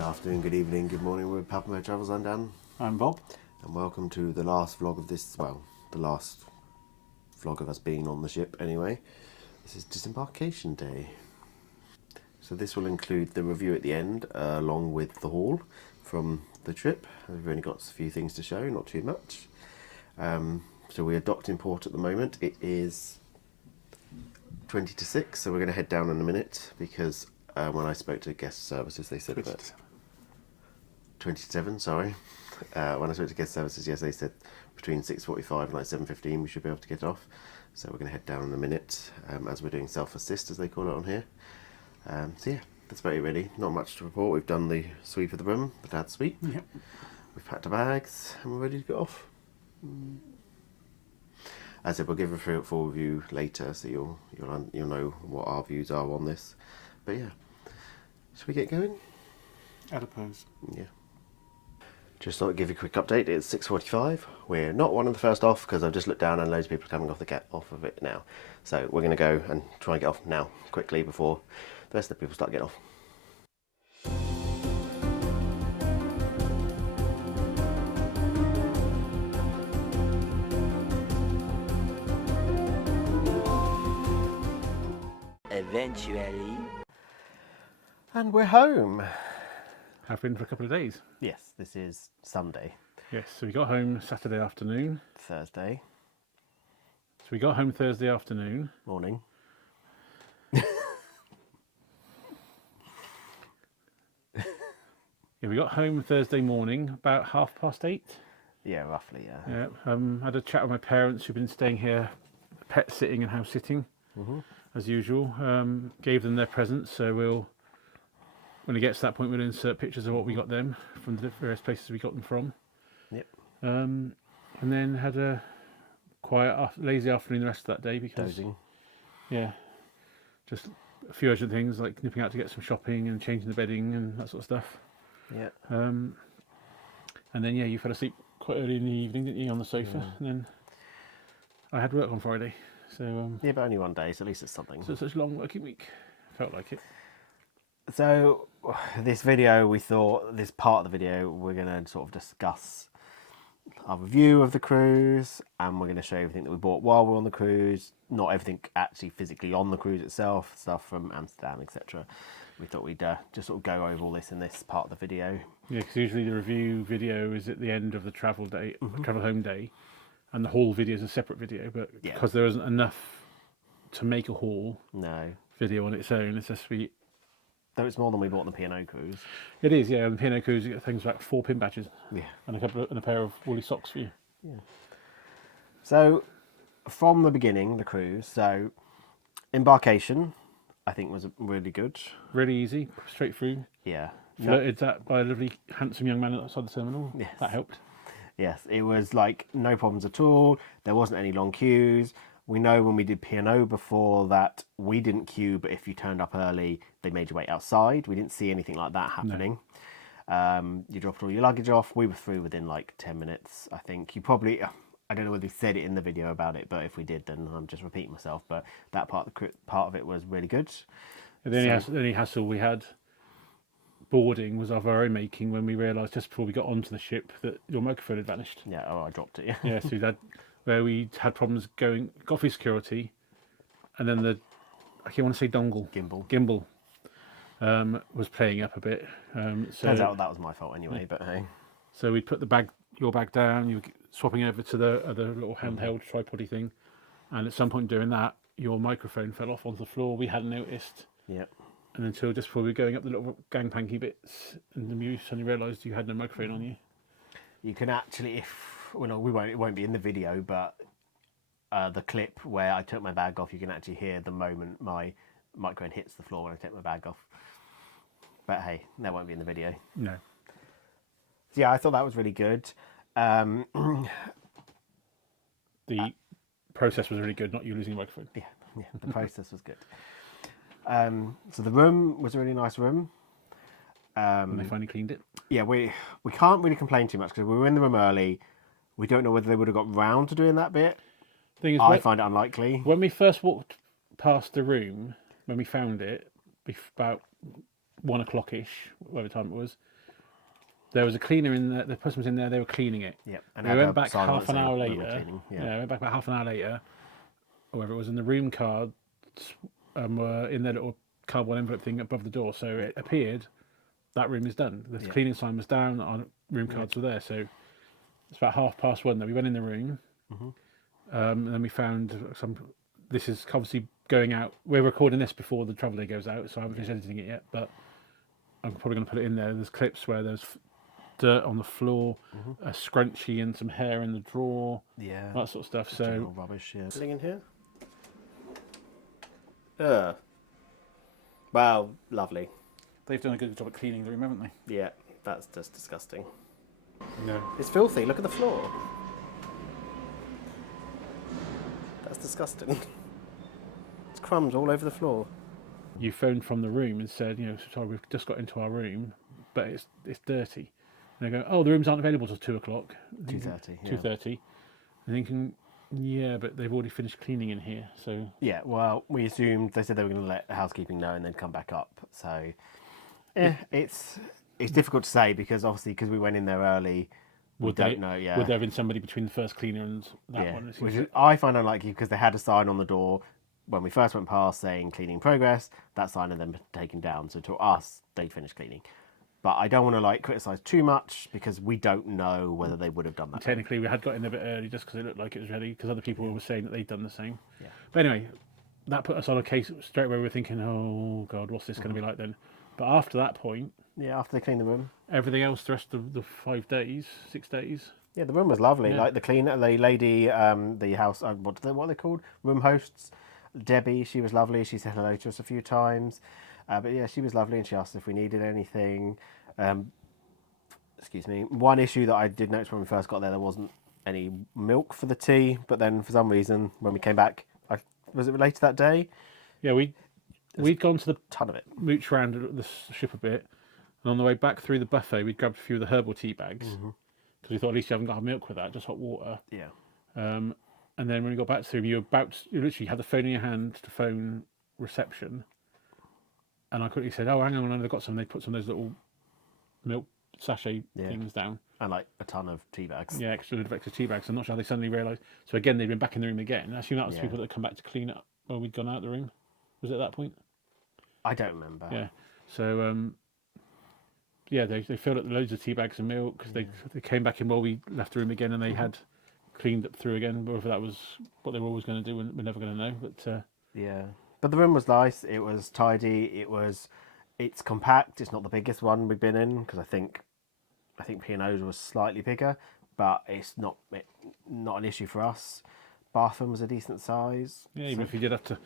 Good afternoon, good evening, good morning. We're Papamo Travels. I'm Dan. I'm Bob. And welcome to the last vlog of this, well, the last vlog of us being on the ship anyway. This is Disembarkation Day. So this will include the review at the end, along with the haul from the trip. We've only got a few things to show, not too much. So we're docked in port at the moment. It is 20 to 6, so we're going to head down in a minute because when I spoke to guest services, they said that 27, sorry. When I spoke to guest services, yes, they said between 6:45 and like 7:15 we should be able to get off. So we're going to head down in a minute as we're doing self-assist, as they call it on here. So yeah, that's about it really. Not much to report. We've done the sweep of the room, the dad sweep. Yep. We've packed our bags and we're ready to get off. As I said, we'll give a full review later, so you'll know what our views are on this. But yeah, should we get going? Adipose. Yeah. Just thought I'd give you a quick update. It's 6:45. We're not one of the first off because I've just looked down and loads of people are coming off of it now. So we're going to go and try and get off now quickly before the rest of the people start getting off. Eventually. And we're home. Have been for a couple of days. Yes, this is Sunday. Yes, so we got home Saturday afternoon. Thursday. So we got home Thursday afternoon. Morning. Yeah, we got home Thursday morning, about 8:30. Yeah, roughly, yeah. Yeah, had a chat with my parents who've been staying here, pet sitting and house sitting, as usual. Gave them their presents, so when it gets to that point, we'll insert pictures of what we got them from the various places we got them from. Yep. And then had a quiet, lazy afternoon the rest of that day because, Dozing. yeah, just a few urgent things like nipping out to get some shopping and changing the bedding and that sort of stuff. Yeah. And then, yeah, you fell asleep quite early in the evening, didn't you, on the sofa? And then I had work on Friday. So Yeah, but only one day, so at least it's something. so such a long working week. Felt like it. So this video, we thought, this part of the video, we're going to sort of discuss our review of the cruise, and we're going to show everything that we bought while we're on the cruise. Not everything actually physically on the cruise itself, stuff from Amsterdam, etc. We thought we'd just sort of go over all this in this part of the video. Yeah, because usually the review video is at the end of the travel home day, and the haul video is a separate video. But because there isn't enough to make a haul video on its own, it's just Though it's more than we bought on the P&O cruise. It is, yeah. On the P&O cruise, you get things like 4 pin badges, Yeah, and a pair of woolly socks for you. yeah. So from the beginning, the cruise. So Embarkation, I think, was really good. Really easy, straight through. Yeah. Flirted at by a lovely, handsome young man outside the terminal. Yes. That helped. Yes, it was like no problems at all. There wasn't any long queues. We know when we did P&O before that we didn't queue, but if you turned up early, they made you wait outside. We didn't see anything like that happening. No. You dropped all your luggage off. We were through within like 10 minutes, I think. You probably, I don't know whether we said it in the video about it, but if we did, then I'm just repeating myself. But that part of it was really good. The only hassle we had boarding was of our own making when we realised just before we got onto the ship that your microphone had vanished. Yeah, oh, I dropped it. Yeah, so where we had problems got through security, and then I want to say gimbal was playing up a bit. So turns out that was my fault anyway, but hey. So we put your bag down, you were swapping over to the other little handheld tripody thing, and at some point during that, your microphone fell off onto the floor. We hadn't noticed. Yep. And until just before we were going up the little gangplanky bits, and then you suddenly realised you had no microphone on you. You can actually, it won't be in the video, but the clip where I took my bag off, you can actually hear the moment my microphone hits the floor when I take my bag off. But hey, that won't be in the video. No. So yeah, I thought that was really good. The process was really good, not you losing your microphone. Yeah, the process was good. So the room was a really nice room. When they finally cleaned it. Yeah, we can't really complain too much because we were in the room early. We don't know whether they would have got round to doing that bit. I find it unlikely. When we first walked past the room, when we found it, about 1 o'clock-ish, whatever time it was, there was a cleaner in there. The person was in there. They were cleaning it. Yeah. And We had went a back sign on half it an saying hour women later. cleaning. Yeah, went back about half an hour later. Or whatever it was, in the room cards were in their little cardboard envelope thing above the door. So it appeared that room is done. The cleaning sign was down. Our room cards were there. So it's about 1:30 that we went in the room. And then we found some. This is obviously going out. We're recording this before the travel day goes out, so I haven't finished editing it yet. But I'm probably going to put it in there. There's clips where there's dirt on the floor, a scrunchie and some hair in the drawer, Yeah. that sort of stuff. General So rubbish. Yeah. Sitting in here. Wow, lovely. they've done a good job at cleaning the room, haven't they? Yeah, that's just disgusting. No. It's filthy. Look at the floor. That's disgusting. It's crumbs all over the floor. You phoned from the room and said, sorry, we've just got into our room, but it's dirty. And they go, oh, the rooms aren't available till 2:00. 2:30. Yeah. 2:30. And thinking, yeah, but they've already finished cleaning in here, so. Yeah. Well, we assumed they said they were going to let the housekeeping know and then come back up. So, it's difficult to say because obviously because we went in there early, we don't know. Yeah. Would there have been somebody between the first cleaner and that one? Which is, I find unlikely because they had a sign on the door when we first went past saying cleaning in progress. That sign had then been taken down. So to us, they'd finished cleaning. But I don't want to criticise too much because we don't know whether they would have done that. Technically, we had got in a bit early just because it looked like it was ready because other people were saying that they'd done the same. Yeah. But anyway, that put us on a case straight away. We were thinking, oh God, what's this going to be like then? But after that point, after they cleaned the room, everything else, the rest of the 6 days. Yeah, the room was lovely. Yeah. Like the cleaner, the lady, the house, what are they called? Room hosts. Debbie, she was lovely. She said hello to us a few times. But yeah, she was lovely and she asked if we needed anything. Excuse me. One issue that I did notice when we first got there wasn't any milk for the tea. But then for some reason, when we came back, was it later that day? Yeah, we'd gone to the Ton of it. mooch around the ship a bit. And on the way back through the buffet, we grabbed a few of the herbal tea bags. Because we thought at least you haven't got milk with that, just hot water. Yeah. And then when we got back to him, you literally had the phone in your hand to phone reception. And I quickly said, oh, hang on, they've got some. They put some of those little milk sachet things down. And like a ton of tea bags. Yeah, extra tea bags. I'm not sure how they suddenly realised. So again, they'd been back in the room again. I assume that was the people that had come back to clean up when we'd gone out of the room. Was it at that point? I don't remember. Yeah. So, they filled up loads of tea bags and milk because they came back in while we left the room again and they had cleaned up through again. Whether that was what they were always going to do, we're never going to know. But yeah, but the room was nice. It was tidy. It's compact. It's not the biggest one we've been in because I think P&O's was slightly bigger, but it's not an issue for us. Bathroom was a decent size. Yeah, even if you did have to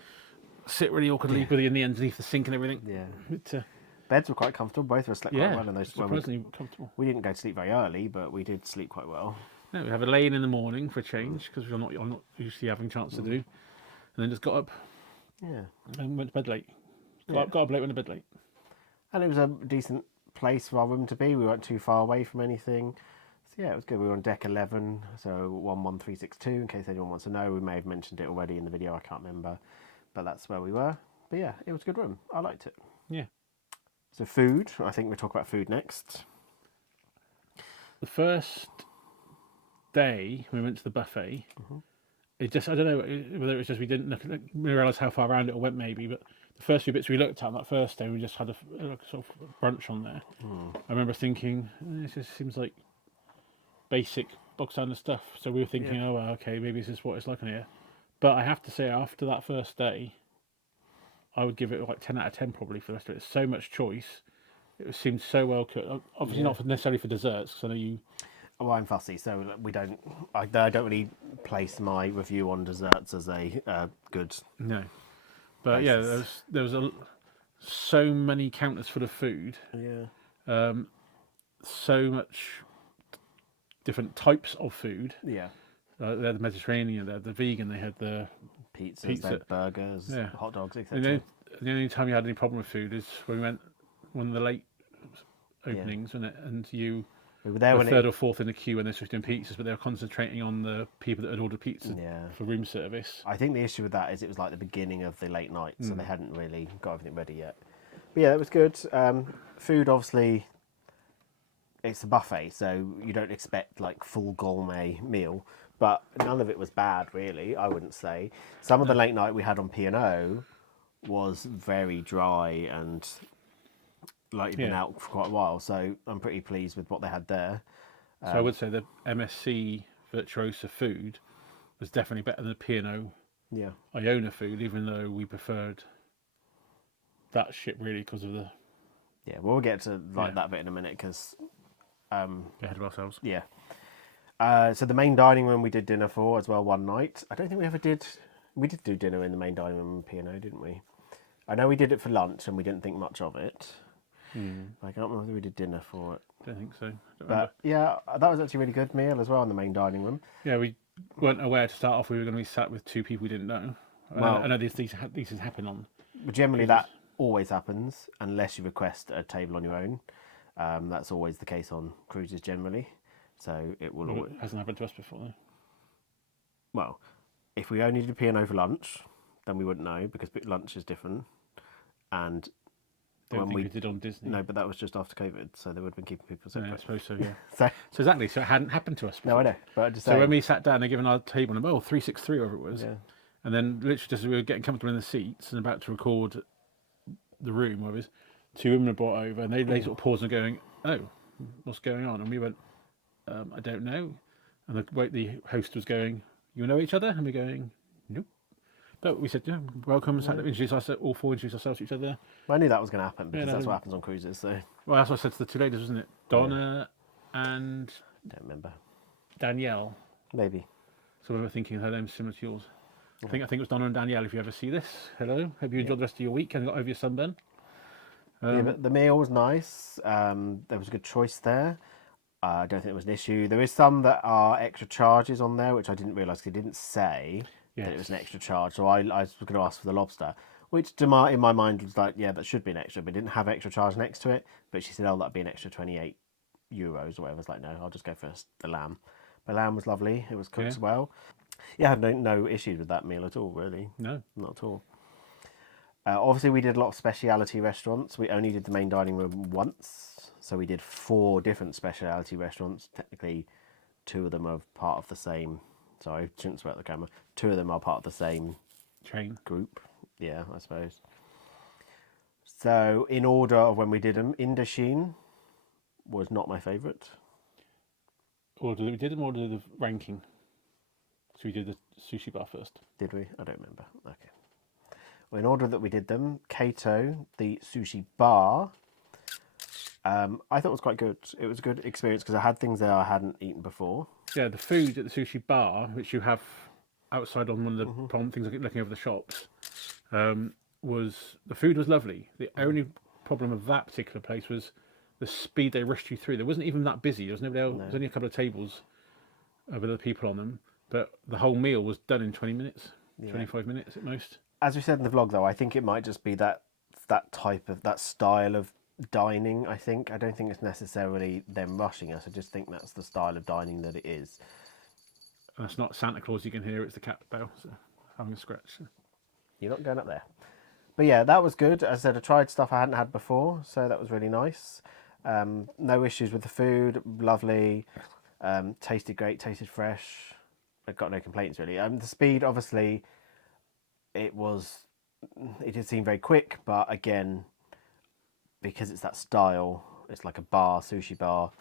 sit really awkwardly with you in the underneath the sink and everything. Yeah. But, beds were quite comfortable. Both of us slept quite well in those. Surprisingly comfortable. We didn't go to sleep very early, but we did sleep quite well. No, we have a lay-in the morning for a change because I'm not usually having a chance to do, and then just got up. Yeah. And went to bed late. Got up late, went to bed late. And it was a decent place for our room to be. We weren't too far away from anything. So yeah, it was good. We were on deck 11, so 11362. In case anyone wants to know, we may have mentioned it already in the video. I can't remember, but that's where we were. But yeah, it was a good room. I liked it. Yeah. So food. I think we'll talk about food next. The first day we went to the buffet, it just, I don't know whether it was just we didn't realise how far around it went maybe, but the first few bits we looked at that first day, we just had a sort of brunch on there. I remember thinking, this just seems like basic box standard stuff. So we were thinking, oh, well, okay, maybe this is what it's like on here. But I have to say, after that first day, I would give it like 10 out of 10 probably for the rest of it. It's so much choice. It seemed so well cooked. Obviously not necessarily for desserts, because I know you... Well, I'm fussy, so I don't really place my review on desserts as a good... No. But basis. Yeah, there was so many counters full of food. Yeah. So much different types of food. Yeah. They had the Mediterranean, they had the vegan, they had the pizza, burgers, hot dogs, etc. The only time you had any problem with food is when we went one of the late openings, wasn't it? And you we were there when third or fourth in the queue when they were doing pizzas, but they were concentrating on the people that had ordered pizza for room service. I think the issue with that is it was like the beginning of the late night, so they hadn't really got everything ready yet. But yeah, it was good. Food, obviously, it's a buffet, so you don't expect like full gourmet meal. But none of it was bad, really. I wouldn't say. Some of the late night we had on P&O was very dry and like you've been Yeah. out for quite a while. So I'm pretty pleased with what they had there. So I would say the MSC Virtuosa food was definitely better than the P&O Yeah. Iona food, even though we preferred that ship really because of the Yeah, well, we'll get to like Yeah. that bit in a minute because, ahead of ourselves. yeah. So the main dining room we did dinner for as well one night. I don't think we ever did. We did do dinner in the main dining room in P&O, didn't we? I know we did it for lunch and we didn't think much of it. I can't remember whether we did dinner for it. Don't think so. Don't remember. But yeah, that was actually a really good meal as well in the main dining room. Yeah, we weren't aware to start off we were going to be sat with two people we didn't know. Well- I know these things happen on. But generally, that always happens unless you request a table on your own. That's always the case on cruises generally. So it will always. It hasn't happened to us before though. Well, if we only did P&O for lunch, then we wouldn't know because lunch is different. And Don't when think we we did on Disney. no, but that was just after COVID, so they would have been keeping people Yeah, I separate. suppose so, yeah. So So exactly, so it hadn't happened to us before. no, I know, but I just So saying, when we sat down, they given our table number, 363 or whatever it was. yeah, And then literally just as we were getting comfortable in the seats and about to record the room, where it was, two women were brought over and they sort of paused and going, oh, what's going on? And we went, I don't know. And the host was going, you know each other? And we're going, nope. But we said, yeah, welcome, introduce ourselves, all four introduce ourselves to each other. I knew that was going to happen because no, that's no. what happens on cruises. So Well, that's what I said to the two ladies, wasn't it? Donna and don't remember. Danielle. Maybe. So we were thinking her name's similar to yours. I think it was Donna and Danielle. If you ever see this, hello. Hope you enjoyed the rest of your week and got over your sunburn. Yeah, but the meal was nice. There was a good choice there. I don't think it was an issue. There is some that are extra charges on there, which I didn't realise because it didn't say that it was an extra charge. So I was going to ask for the lobster, which in my mind was like, yeah, that should be an extra, but it didn't have extra charge next to it. But she said, oh, that'd be an extra €28 or whatever. I was like, no, I'll just go for the lamb. The lamb was lovely. It was cooked well. Yeah, I had no issues with that meal at all, really. No. Not at all. Obviously, we did a lot of specialty restaurants. We only did the main dining room once. So we did 4 different specialty restaurants. Technically, 2 of them are part of the same... Sorry, I shouldn't swear at the camera. 2 of them are part of the same Train. group. Yeah, I suppose. So, in order of when we did them, Indochine was not my favourite. We did them order the ranking. So we did the sushi bar first. Did we? I don't remember. Okay. Well, in order that we did them, Kaito, the sushi bar, I thought it was quite good. It was a good experience because I had things there I hadn't eaten before. Yeah, the food at the sushi bar, which you have outside on one of the problem things looking over the shops, was the food was lovely. The only problem of that particular place was the speed they rushed you through. There wasn't even that busy. There was nobody else. There was only a couple of tables with other people on them, but the whole meal was done in 20 minutes, 25 minutes at most. As we said in the vlog, though, I think it might just be that style of dining. I don't think it's necessarily them rushing us. I just think that's the style of dining that it is. And it's not Santa Claus you can hear, it's the cat bell, so having a scratch. You're not going up there. But yeah, that was good. As I said, I tried stuff I hadn't had before, so that was really nice. No issues with the food, lovely. Tasted great, tasted fresh. I've got no complaints really. The speed, obviously, it did seem very quick, but again, because it's that style, it's like a bar, sushi bar.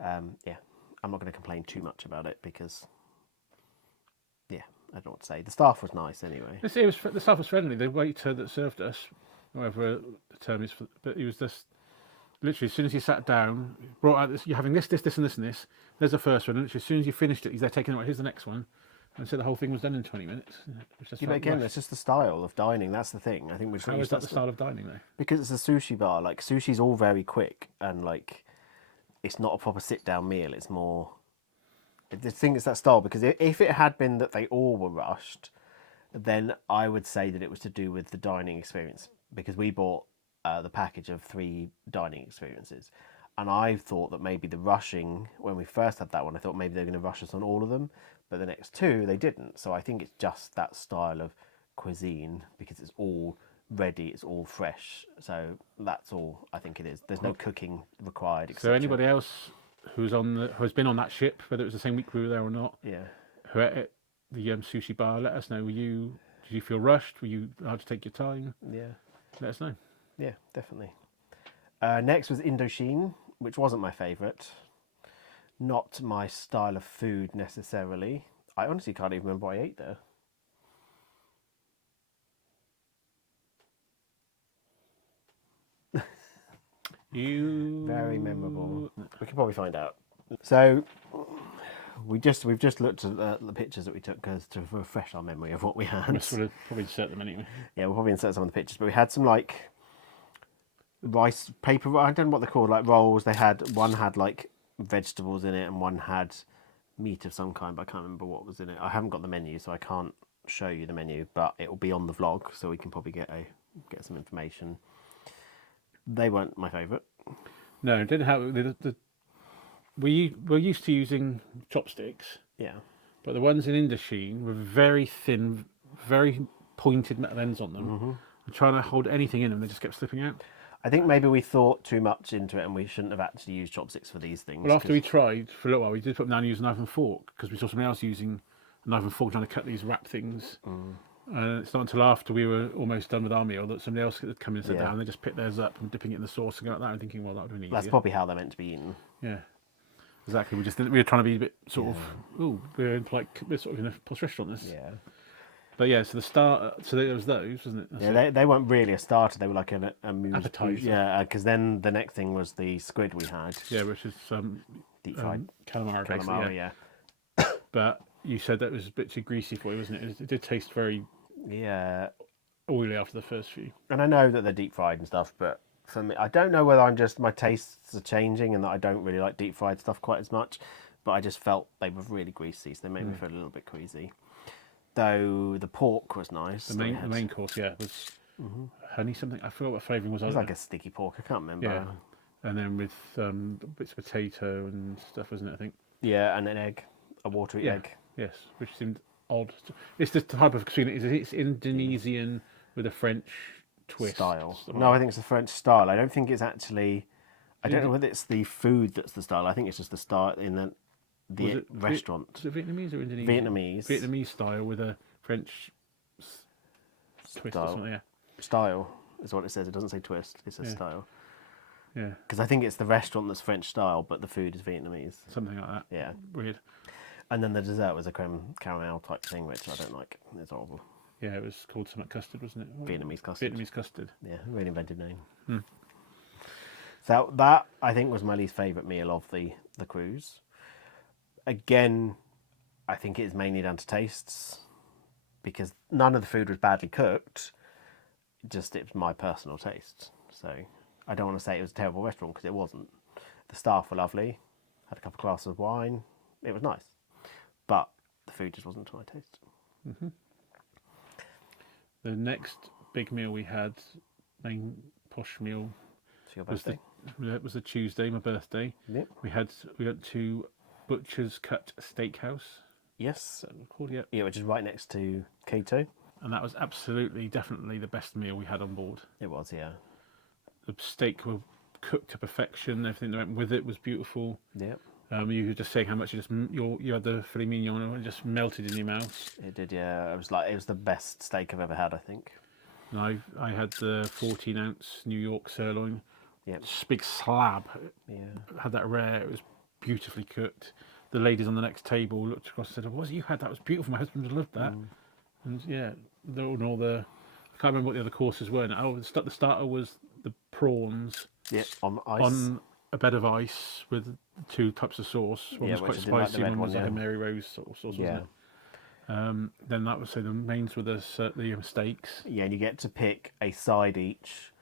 Yeah, I'm not going to complain too much about it because, yeah, I don't know what to say. The staff was nice anyway. The staff was friendly. The waiter that served us, whatever the term is, but he was just literally as soon as he sat down, brought out this. You're having this, and this, and this. There's the first one. And literally, as soon as you finished it, he's there taking it. Here's the next one, and so the whole thing was done in 20 minutes. Yeah, but again, it's just the style of dining. That's the thing. I think we're. How is that the style of dining though? Because it's a sushi bar. Like sushi's all very quick and like, it's not a proper sit-down meal. It's more. The thing is that style because if it had been that they all were rushed, then I would say that it was to do with the dining experience because we bought the package of 3 dining experiences, and I thought that maybe the rushing when we first had that one, I thought maybe they were going to rush us on all of them, but the next 2 they didn't. So I think it's just that style of cuisine because it's all ready. It's all fresh. So that's all I think it is. There's no cooking required. So etc. anybody else who's who's been on that ship, whether it was the same week we were there or not, Yeah. who at the sushi bar, let us know. Did you feel rushed? Were you allowed to take your time? Yeah. Let us know. Yeah, definitely. Next was Indochine, which wasn't my favourite. Not my style of food necessarily. I honestly can't even remember what I ate there. Very memorable. We can probably find out. So we've just looked at the pictures that we took to refresh our memory of what we had. We'll probably insert them anyway. Yeah, we'll probably insert some of the pictures, but we had some like rice paper. I don't know what they're called, like rolls. One had like vegetables in it, and one had meat of some kind, but I can't remember what was in it. I haven't got the menu, so I can't show you the menu, but it will be on the vlog, so we can probably get some information. They weren't my favourite. No, it didn't have we're used to using chopsticks, Yeah. but the ones in Indochine were very thin, very pointed metal ends on them. And trying to hold anything in them, they just kept slipping out. I think maybe we thought too much into it, and we shouldn't have actually used chopsticks for these things. Well, after we tried for a little while, we did put them down and use a knife and fork because we saw somebody else using a knife and fork trying to cut these wrap things. And it's not until after we were almost done with our meal that somebody else had come in and sat down. They just picked theirs up and dipping it in the sauce and going like that and thinking, well, that would have been easier. That's probably how they're meant to be eaten. Yeah, exactly. We were trying to be a bit sort of, we're in like we're sort of in a posh restaurant. Yeah. But yeah, so the start, so there was those, wasn't it? Yeah, they weren't really a starter. They were like a appetizer. Yeah, because then the next thing was the squid we had. Yeah, which is Deep fried calamari, basically. calamari. Yeah. But you said that was a bit too greasy for you, wasn't it? It did taste very oily after the first few. And I know that they're deep fried and stuff, but for me, I don't know whether my tastes are changing and that I don't really like deep fried stuff quite as much, but I just felt they were really greasy, so they made me feel a little bit queasy. Though the pork was nice. The main course, was honey something. I forgot what flavouring was. It was like a sticky pork. I can't remember. Yeah, and then with bits of potato and stuff, wasn't it? I think. Yeah, and an egg, a watery egg. Yes, which seemed odd. It's the type of cuisine. It's Indonesian with a French twist. Style. No, I think it's the French style. I don't think it's actually. I don't know whether it's the food that's the style. I think it's just the style in the restaurant. Was it Vietnamese or Indonesian? Vietnamese. Vietnamese style with a French twist or something. Yeah. Style is what it says. It doesn't say twist. It says style. Yeah. Because I think it's the restaurant that's French style, but the food is Vietnamese. Something like that. Yeah. Weird. And then the dessert was a creme caramel type thing, which I don't like. It's horrible. Yeah, it was called something custard, wasn't it? Vietnamese custard. Vietnamese custard. Yeah, really inventive name. So that, I think, was my least favourite meal of the cruise. Again, I think it is mainly down to tastes, because none of the food was badly cooked, just it's my personal taste. So I don't want to say it was a terrible restaurant, because it wasn't. The staff were lovely, had a couple of glasses of wine, it was nice. But the food just wasn't to my taste. The next big meal we had, main posh meal, It's your birthday? was a Tuesday, my birthday. Yep. We went to Butcher's Cut Steakhouse. Yes. Is that called? Yeah. Yeah, which is right next to Kaito. And that was definitely the best meal we had on board. It was, yeah. The steak were cooked to perfection. Everything that went with it was beautiful. Yep. You were just saying how much you had the filet mignon and it just melted in your mouth. It did, yeah. It was the best steak I've ever had, I think. And I had the 14-ounce New York sirloin. Yep. Big slab. Yeah. Had that rare. It was beautifully cooked. The ladies on the next table looked across and said, "What was it you had? That was beautiful. My husband would have loved that." And yeah, I can't remember what the other courses were now. The starter was the prawns. Yeah, on ice. On a bed of ice with 2 types of sauce. One was quite spicy, one was like a Mary Rose sauce, wasn't it? Then that was the mains were the steaks. Yeah, and you get to pick a side each,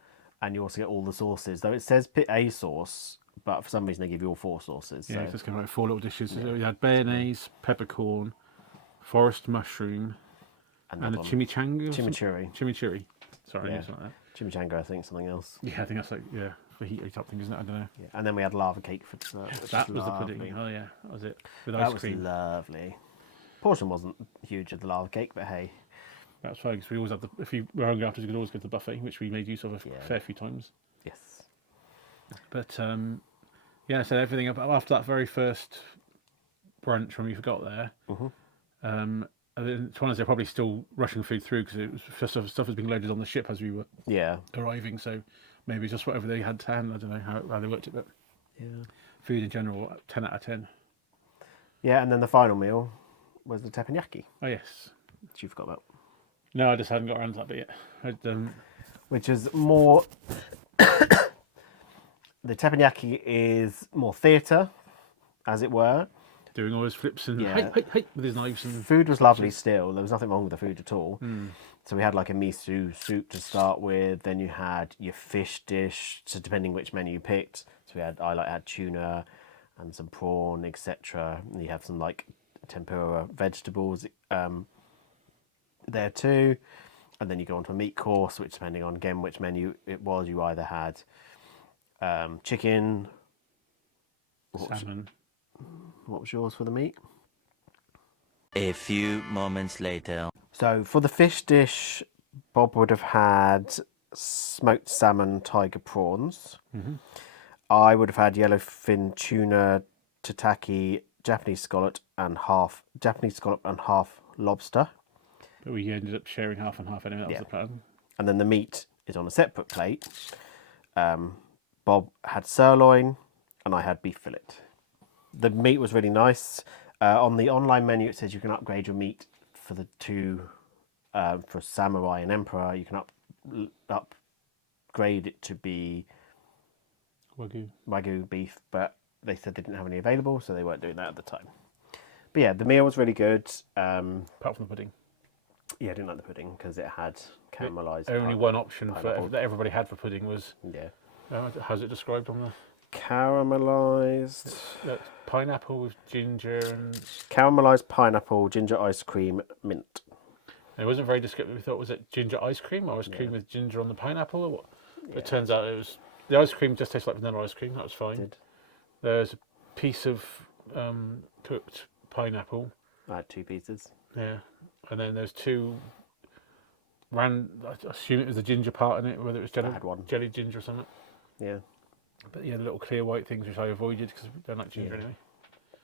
and you also get all the sauces. Though it says pick a sauce, but for some reason they give you all 4 sauces. Yeah, so. it's kind of like 4 little dishes. So we had béarnaise, peppercorn, forest mushroom, and a chimichanga. Chimichurri. Sorry, yeah. Something like that. Chimichanga, I think, something else. Yeah, I think that's fajita type thing, isn't it? I don't know. Yeah. And then we had lava cake for dessert. That was lovely. The pudding. Oh yeah, that was it with that ice cream. That was lovely. Portion wasn't huge of the lava cake, but hey. That's fine, because we always have if you were hungry afterwards, you could always go to the buffet, which we made use of a fair few times. Yes. But yeah, so everything after that very first brunch when we got there, and then, to be honest, they're probably still rushing food through because it was stuff was being loaded on the ship as we were arriving. So maybe just whatever they had to hand. I don't know how they worked it, but food in general, 10 out of 10. Yeah, and then the final meal was the teppanyaki, Oh yes. which you forgot about. No, I just hadn't got around to that bit yet. Which is more... The teppanyaki is more theatre, as it were. Doing all his flips and with his knives. And Food was lovely still. There was nothing wrong with the food at all. So we had like a miso soup to start with. Then you had your fish dish, so depending which menu you picked. So I had tuna and some prawn, etc. And you have some like tempura vegetables there too. And then you go on to a meat course, which depending on again which menu it was, you either had chicken, salmon. What was yours for the meat? A few moments later. So for the fish dish, Bob would have had smoked salmon, tiger prawns. I would have had yellowfin tuna, tataki, Japanese scallop and half lobster. But we ended up sharing half and half anyway. That was the plan. And then the meat is on a separate plate. Bob had sirloin and I had beef fillet. The meat was really nice. On the online menu, it says you can upgrade your meat for the two, for Samurai and Emperor. You can upgrade it to be Wagyu beef, but they said they didn't have any available, so they weren't doing that at the time. But yeah, the meal was really good. Apart from the pudding. Yeah, I didn't like the pudding because it had caramelised. Only one option that everybody had for pudding was... Yeah. How's it described on the... Caramelised... pineapple with ginger and... Caramelised pineapple, ginger ice cream, mint. It wasn't very descriptive. We thought, was it ginger ice cream or ice cream with ginger on the pineapple or what? Yeah. It turns out it was... The ice cream just tastes like vanilla ice cream. That was fine. There's a piece of cooked pineapple. I had 2 pieces. Yeah. And then there's 2... I assume it was the ginger part in it, whether it was jelly ginger or something. Yeah. But yeah, the little clear white things which I avoided because we don't like ginger anyway.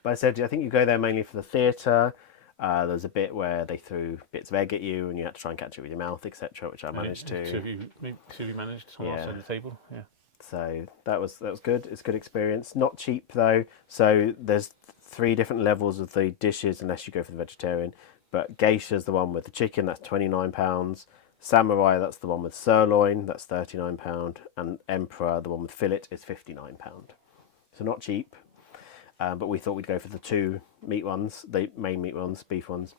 But I said, I think you go there mainly for the theatre. There's a bit where they threw bits of egg at you and you had to try and catch it with your mouth, etc., which I managed to. Two of you managed on our side of the table. Yeah. So that was good. It's a good experience. Not cheap though. So there's 3 different levels of the dishes unless you go for the vegetarian. But geisha's the one with the chicken. That's £29. Samurai, that's the one with sirloin, that's £39, and Emperor, the one with fillet, is £59. So not cheap, but we thought we'd go for the 2 meat ones, the main meat ones, beef ones,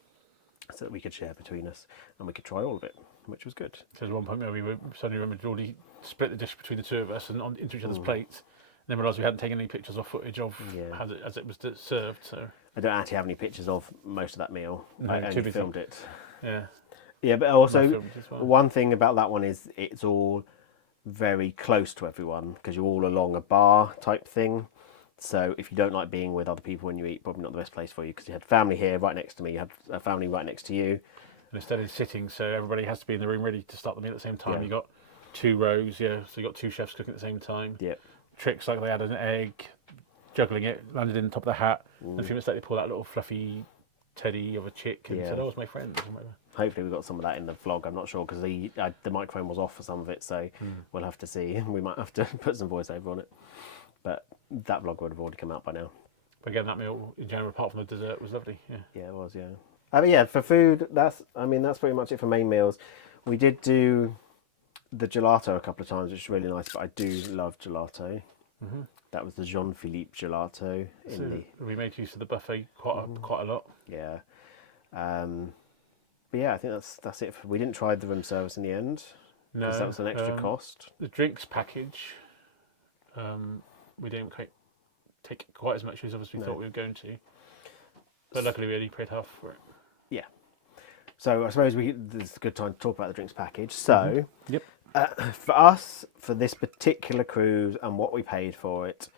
so that we could share between us, and we could try all of it, which was good. So there's one point where we suddenly remembered to already split the dish between the 2 of us and into each other's plates, and then realised we hadn't taken any pictures or footage of as it was served. So I don't actually have any pictures of most of that meal. No, I only filmed it. Yeah. Yeah, but also well. one thing about that one is it's all very close to everyone because you're all along a bar type thing. So if you don't like being with other people when you eat, probably not the best place for you because you had family here right next to me, you had a family right next to you. And instead of sitting, so everybody has to be in the room ready to start the meal at the same time. You got 2 rows, so you got 2 chefs cooking at the same time. Yeah. Tricks like they had an egg, juggling it, landed in the top of the hat, and a few minutes later they pulled out a little fluffy teddy of a chick and said, "Oh, it's my friend." Hopefully we got some of that in the vlog. I'm not sure because the microphone was off for some of it, so we'll have to see. We might have to put some voiceover on it, but that vlog would have already come out by now. But again, that meal in general, apart from the dessert, was lovely. Yeah, yeah, it was. Yeah, but yeah, for food, that's pretty much it for main meals. We did do the gelato a couple of times, which is really nice. But I do love gelato. That was the Jean-Philippe gelato. We made use of the buffet quite a lot. Yeah. But yeah, I think that's it. We didn't try the room service in the end because that was an extra cost. The drinks package, we didn't take quite as much as obviously we thought we were going to. But luckily we only paid half for it. Yeah. So I suppose this is a good time to talk about the drinks package. So for us, for this particular cruise and what we paid for it,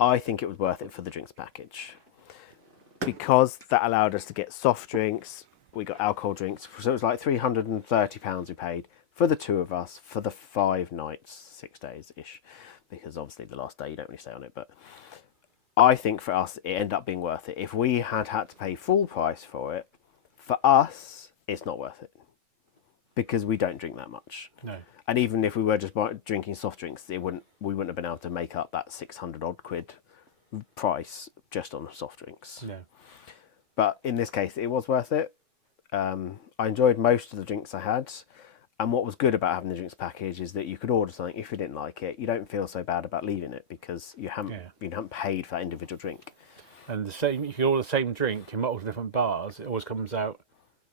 I think it was worth it for the drinks package. Because that allowed us to get soft drinks, we got alcohol drinks. So it was like £330 we paid for the two of us for the 5 nights, 6 days ish, because obviously the last day you don't really stay on it. But I think for us it ended up being worth it. If we had to pay full price for it, for us it's not worth it because we don't drink that much. No. And even if we were just drinking soft drinks, we wouldn't have been able to make up that 600 odd quid price just on soft drinks. No. But in this case, it was worth it. I enjoyed most of the drinks I had. And what was good about having the drinks package is that you could order something. If you didn't like it, you don't feel so bad about leaving it because you haven't paid for that individual drink. And the same, if you order the same drink in multiple different bars, it always comes out,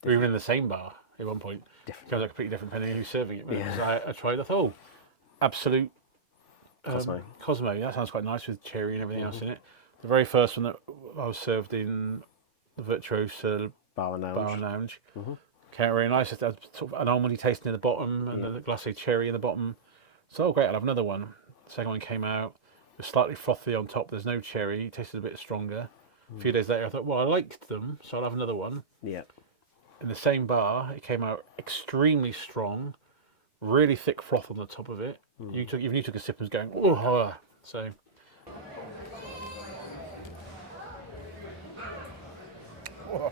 or even in the same bar at one point, it comes out completely different depending on who's serving it. Yeah. I tried, I thought, oh, Absolute Cosmo, that sounds quite nice with cherry and everything else in it. The very first one that I was served in the Virtuosa Bar and Lounge. Came out very nice. It had sort of an almondy taste near the bottom and the glassy cherry in the bottom. So, oh great, I'll have another one. The second one came out, it was slightly frothy on top, there's no cherry, it tasted a bit stronger. A few days later I thought, well, I liked them, so I'll have another one. Yeah. In the same bar, it came out extremely strong, really thick froth on the top of it. You took a sip and was going, oh, so. Oh.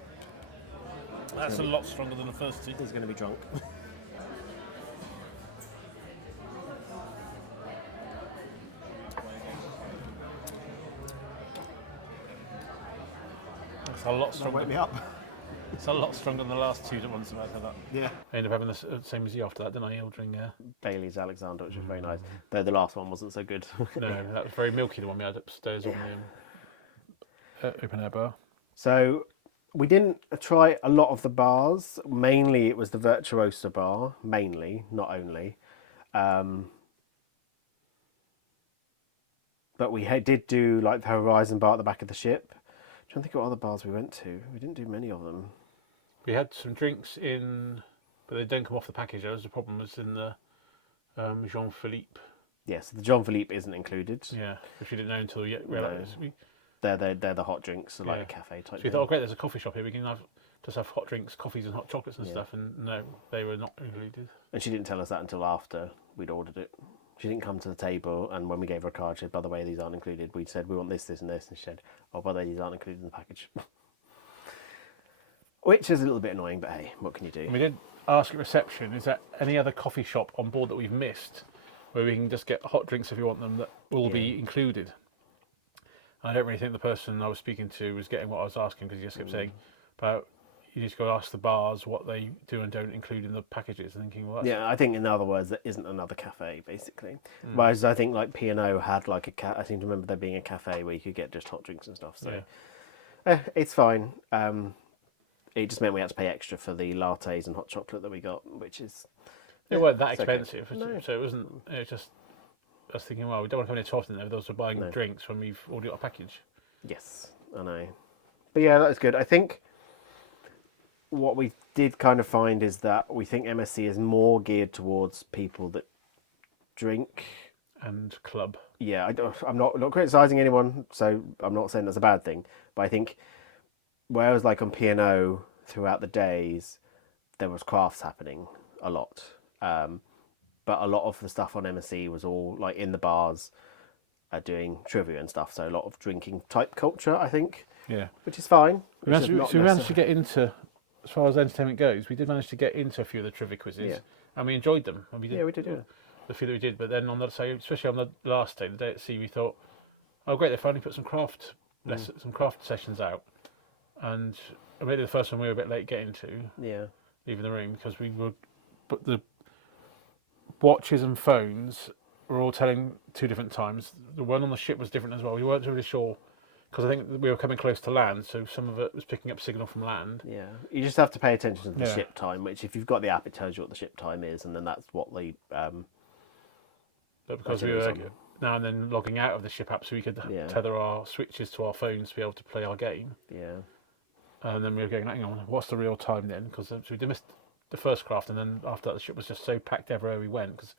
That's a lot stronger than the first two. He's going to be drunk. It's a lot stronger. Wake me up. It's a lot stronger than the last two ones I've had that. Yeah. I ended up having the same as you after that, didn't I? Ordering Bailey's Alexander, which was very nice. Though the last one wasn't so good. No, that was very milky, the one we had upstairs on the open air bar. So we didn't try a lot of the bars. Mainly it was the Virtuosa bar. Mainly, not only. But we did do like the Horizon bar at the back of the ship. I'm trying to think of what other bars we went to. We didn't do many of them. We had some drinks in, but they don't come off the package. That was the problem. Was in the Jean-Philippe. Yes, the Jean-Philippe isn't included. Yeah, which we didn't know until yet. Realised. They're the hot drinks, so like a cafe type. So we thought, oh great, there's a coffee shop here. We can just have hot drinks, coffees, and hot chocolates and stuff. And no, they were not included. And she didn't tell us that until after we'd ordered it. She didn't come to the table, and when we gave her a card, she said, by the way, these aren't included. We said, we want this, this, and this. And she said, oh, by the way, these aren't included in the package. Which is a little bit annoying, but hey, what can you do? And we did ask at reception, is there any other coffee shop on board that we've missed where we can just get hot drinks if you want them that will be included? I don't really think the person I was speaking to was getting what I was asking because he just kept saying about you need to go ask the bars what they do and don't include in the packages. And thinking, well, I think in other words, there isn't another cafe basically. Whereas I think like P&O had like I seem to remember there being a cafe where you could get just hot drinks and stuff. So it's fine. It just meant we had to pay extra for the lattes and hot chocolate that we got, which is it weren't that expensive. Okay. No. So it wasn't. It was just I was thinking, well, we don't want to come in too often though. Those are buying drinks when we've already got a package. Yes, I know. But yeah, that was good. I think what we did kind of find is that we think MSC is more geared towards people that drink and club. Yeah, I'm not criticising anyone, so I'm not saying that's a bad thing. But I think whereas like on P&O throughout the days, there was crafts happening a lot. But a lot of the stuff on MSC was all like in the bars doing trivia and stuff. So a lot of drinking type culture, I think. Yeah. Which is fine. We managed to get into, as far as entertainment goes, we did manage to get into a few of the trivia quizzes, and we enjoyed them. And we did, we did. Yeah. The few that we did, but then on the especially on the last day, the day at sea, we thought, oh great, they finally put some craft sessions out, and maybe the first one we were a bit late getting to, leaving the room because but the watches and phones were all telling 2 different times. The one on the ship was different as well. We weren't really sure. Because I think we were coming close to land, so some of it was picking up signal from land. Yeah, you just have to pay attention to the ship time, which if you've got the app, it tells you what the ship time is, and then that's what the... But because we were now and then logging out of the ship app, so we could tether our switches to our phones to be able to play our game. Yeah. And then we were going, hang on, what's the real time then? Because we missed the first craft, and then after that the ship was just so packed everywhere we went. Cause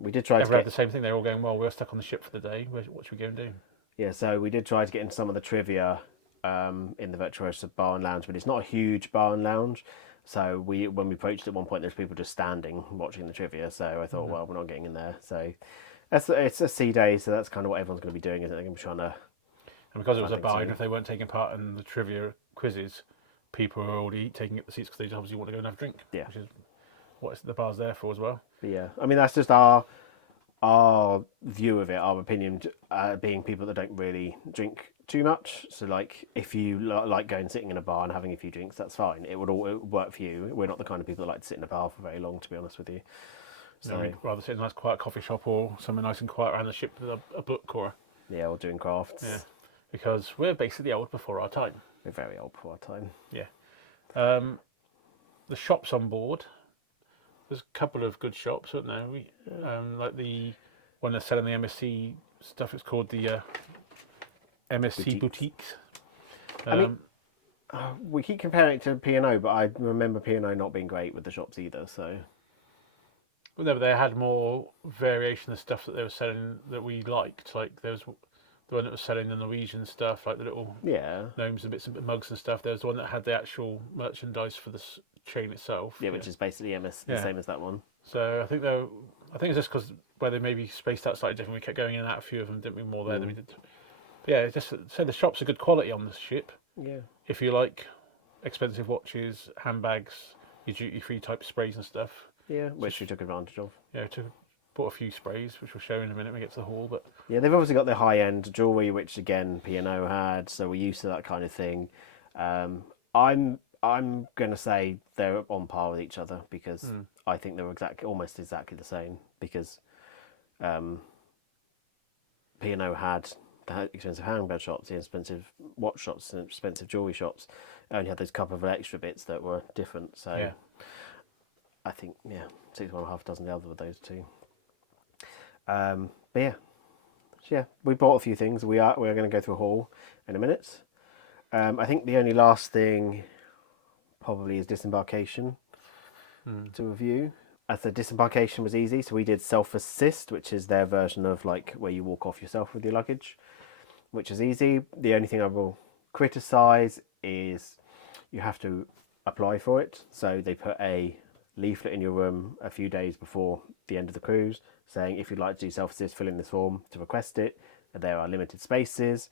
we did try to get... the same thing. They were all going, well, we're stuck on the ship for the day. What should we go and do? Yeah, so we did try to get into some of the trivia in the Virtuosa bar and lounge, but it's not a huge bar and lounge. So when we approached at one point, there's people just standing watching the trivia. So I thought, well, we're not getting in there. So it's a C day, so that's kind of what everyone's going to be doing, isn't it? They're going to be trying to. And because it was a bar, even if they weren't taking part in the trivia quizzes, people are already taking up the seats because they obviously want to go and have a drink. Yeah. Which is what the bar's there for as well. But yeah, I mean, that's just our view of it, our opinion, being people that don't really drink too much. So like, if you like going sitting in a bar and having a few drinks, that's fine. It would work for you. We're not the kind of people that like to sit in a bar for very long, to be honest with you. So we'd rather sit in a nice quiet coffee shop or somewhere nice and quiet around the ship with a book or or doing crafts. Yeah, because we're basically old before our time. We're very old before our time. Yeah. The shops on board. There's a couple of good shops, aren't there? Like the one that's selling the MSC stuff. It's called the MSC Boutiques. I mean, we keep comparing it to P&O, but I remember P&O not being great with the shops either. So, well, no, but they had more variation of stuff that they were selling that we liked. Like there was the one that was selling the Norwegian stuff, like the little gnomes and bits and mugs and stuff. There was the one that had the actual merchandise for the chain itself. Yeah, which is basically the same as that one. So I think it's just because where they maybe spaced out slightly different, we kept going in and out a few of them, didn't we? More there than we did. But yeah, just say the shops are good quality on the ship. Yeah. If you like expensive watches, handbags, your duty-free type sprays and stuff. Yeah, which we took advantage of. Yeah, bought a few sprays, which we'll show in a minute when we get to the hall. But yeah, they've obviously got their high-end jewellery, which again P&O had, so we're used to that kind of thing. I'm going to say they're on par with each other because I think they're almost exactly the same because P&O had the expensive handbag shops, the expensive watch shops, and expensive jewellery shops. Only had those couple of extra bits that were different. So I think 6.5 dozen the other with those two. But yeah, we bought a few things. We're going to go through a haul in a minute. I think the only last thing probably is Disembarkation to review. As the Disembarkation was easy, so we did self-assist, which is their version of like where you walk off yourself with your luggage, which is easy. The only thing I will criticise is you have to apply for it. So they put a leaflet in your room a few days before the end of the cruise saying if you'd like to do self-assist, fill in this form to request it. There are limited spaces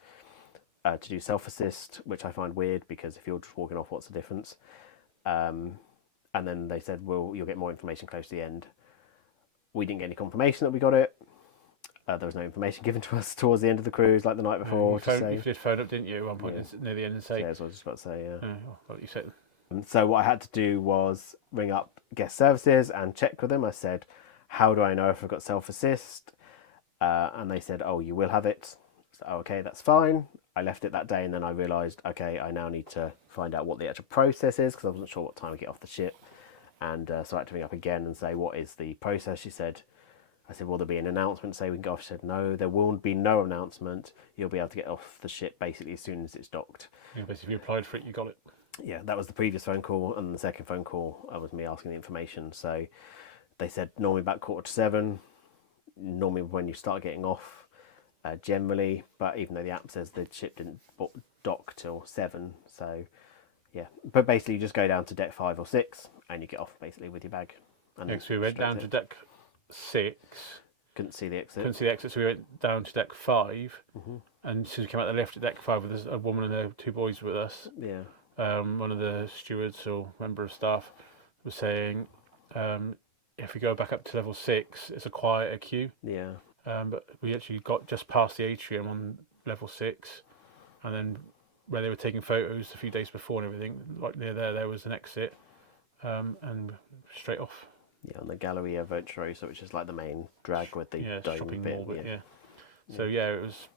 to do self-assist, which I find weird because if you're just walking off, what's the difference? And then they said, well, you'll get more information close to the end. We didn't get any confirmation that we got it. There was no information given to us towards the end of the cruise, like the night before. You did phone up, didn't you, at one point near the end and say? Yeah, that's what I was just about to say, yeah. What you said. So what I had to do was ring up guest services and check with them. I said, how do I know if I've got self-assist? And they said, oh, you will have it. So, okay, that's fine. I left it that day and then I realised, okay, I now need to find out what the actual process is because I wasn't sure what time I get off the ship. And so I had to ring up again and say, what is the process? I said, will there be an announcement say we can go off? She said, no, there will be no announcement. You'll be able to get off the ship basically as soon as it's docked. Yeah, basically, if you applied for it, you got it. Yeah, that was the previous phone call. And the second phone call was me asking the information. So they said normally about 6:45, normally when you start getting off. Generally, but even though the app says the ship didn't dock till 7, so yeah. But basically, you just go down to deck 5 or 6, and you get off basically with your bag. And so we went down to deck 6. Couldn't see the exit. So we went down to deck 5, and as soon as we came out the lift at deck 5, there's a woman and her 2 boys with us. Yeah. One of the stewards or member of staff was saying, if we go back up to level 6, it's a quieter queue. Yeah. But we actually got just past the atrium on level 6, and then where they were taking photos a few days before and everything, like near there was an exit, and straight off. Yeah, on the Galleria Virtuosa, which is like the main drag with the dome shopping bit. mall bit. So it was